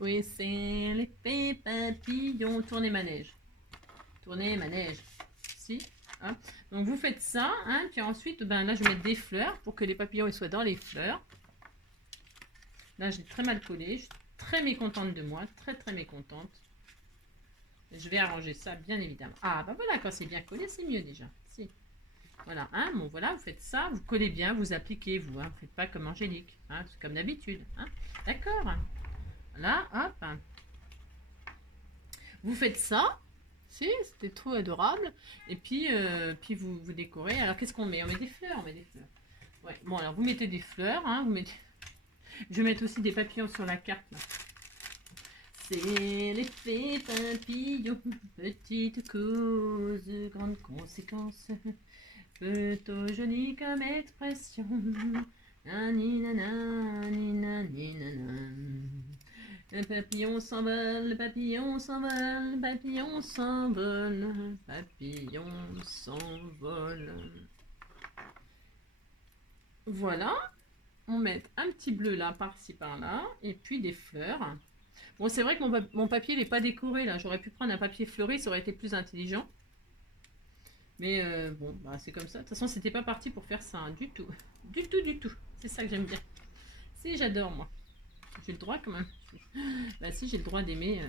Oui, c'est l'effet papillon. Tournez manège. Tournez manège. Si. Hein. Donc, vous faites ça. Hein, puis ensuite, ben, là, je vais mettre des fleurs pour que les papillons ils soient dans les fleurs. Là, j'ai très mal collé. Je suis très mécontente de moi. Très, très mécontente. Je vais arranger ça, bien évidemment. Ah, bah voilà, quand c'est bien collé, c'est mieux déjà. Si. Voilà, hein, bon, voilà, vous faites ça. Vous collez bien, vous appliquez, vous. Hein, vous faites pas comme Angélique. Hein, c'est comme d'habitude. Hein. D'accord. Là, hop. Vous faites ça. Si, c'était trop adorable. Et puis, vous décorez. Alors, qu'est-ce qu'on met? On met des fleurs, on met des fleurs. Ouais, bon, alors, vous mettez des fleurs. Hein, vous mettez... Je vais mettre aussi des papillons sur la carte. Là. C'est l'effet papillon. Petite cause, grande conséquence. Plutôt joli comme expression. Naninana, ninaninana. Le papillon s'envole, le papillon s'envole, le papillon s'envole, le papillon s'envole. Voilà. On met un petit bleu là, par-ci, par-là. Et puis des fleurs. Bon, c'est vrai que mon papier, il n'est pas décoré là. J'aurais pu prendre un papier fleuri, ça aurait été plus intelligent. Mais bon, bah, c'est comme ça. De toute façon, c'était pas parti pour faire ça, hein, du tout. Du tout, du tout. C'est ça que j'aime bien. Si, j'adore, moi. J'ai le droit quand même. Bah si, j'ai le droit d'aimer,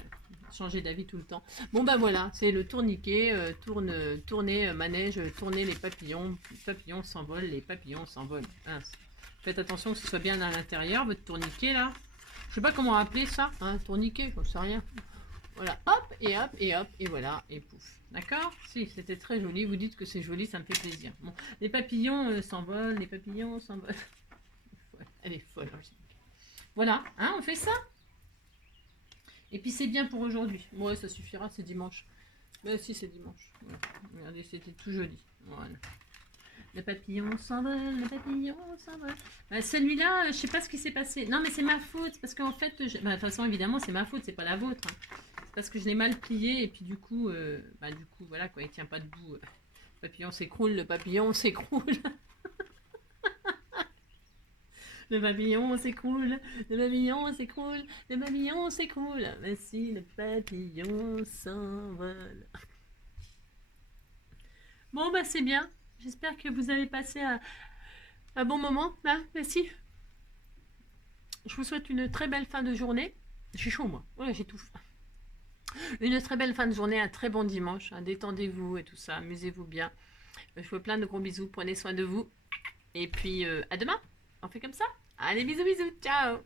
changer d'avis tout le temps. Bon, bah voilà, c'est le tourniquet. Tourner, manège, tourner les papillons. Les papillons s'envolent, les papillons s'envolent. Hein, faites attention que ce soit bien à l'intérieur, votre tourniquet, là. Je sais pas comment appeler ça, hein, tourniquet, je sais rien. Voilà, hop, et hop, et hop, et voilà, et pouf. D'accord? Si, c'était très joli. Vous dites que c'est joli, ça me fait plaisir. Bon, les papillons s'envolent, les papillons s'envolent. Elle est folle. Voilà, hein, on fait ça. Et puis c'est bien pour aujourd'hui. Ouais, ça suffira, c'est dimanche. Mais si, c'est dimanche. Voilà. Regardez, c'était tout joli. Voilà. Le papillon s'envole, le papillon s'envole. Bah, celui-là, je sais pas ce qui s'est passé. Non, mais c'est ma faute. Parce qu'en fait, bah, de toute façon, évidemment, c'est ma faute, c'est pas la vôtre. Hein. C'est parce que je l'ai mal plié. Et puis du coup, voilà, quoi, il tient pas debout. Le papillon s'écroule, le papillon s'écroule. Le papillon s'écroule, le papillon s'écroule, le papillon s'écroule. Mais si le papillon s'envole. Bon, bah c'est bien. J'espère que vous avez passé un bon moment. Hein, merci. Je vous souhaite une très belle fin de journée. J'ai chaud, moi. Ouais, j'étouffe. Une très belle fin de journée, un très bon dimanche. Hein. Détendez-vous et tout ça. Amusez-vous bien. Je vous fais plein de gros bisous. Prenez soin de vous. Et puis, à demain. On fait comme ça. Allez, bisous, bisous. Ciao.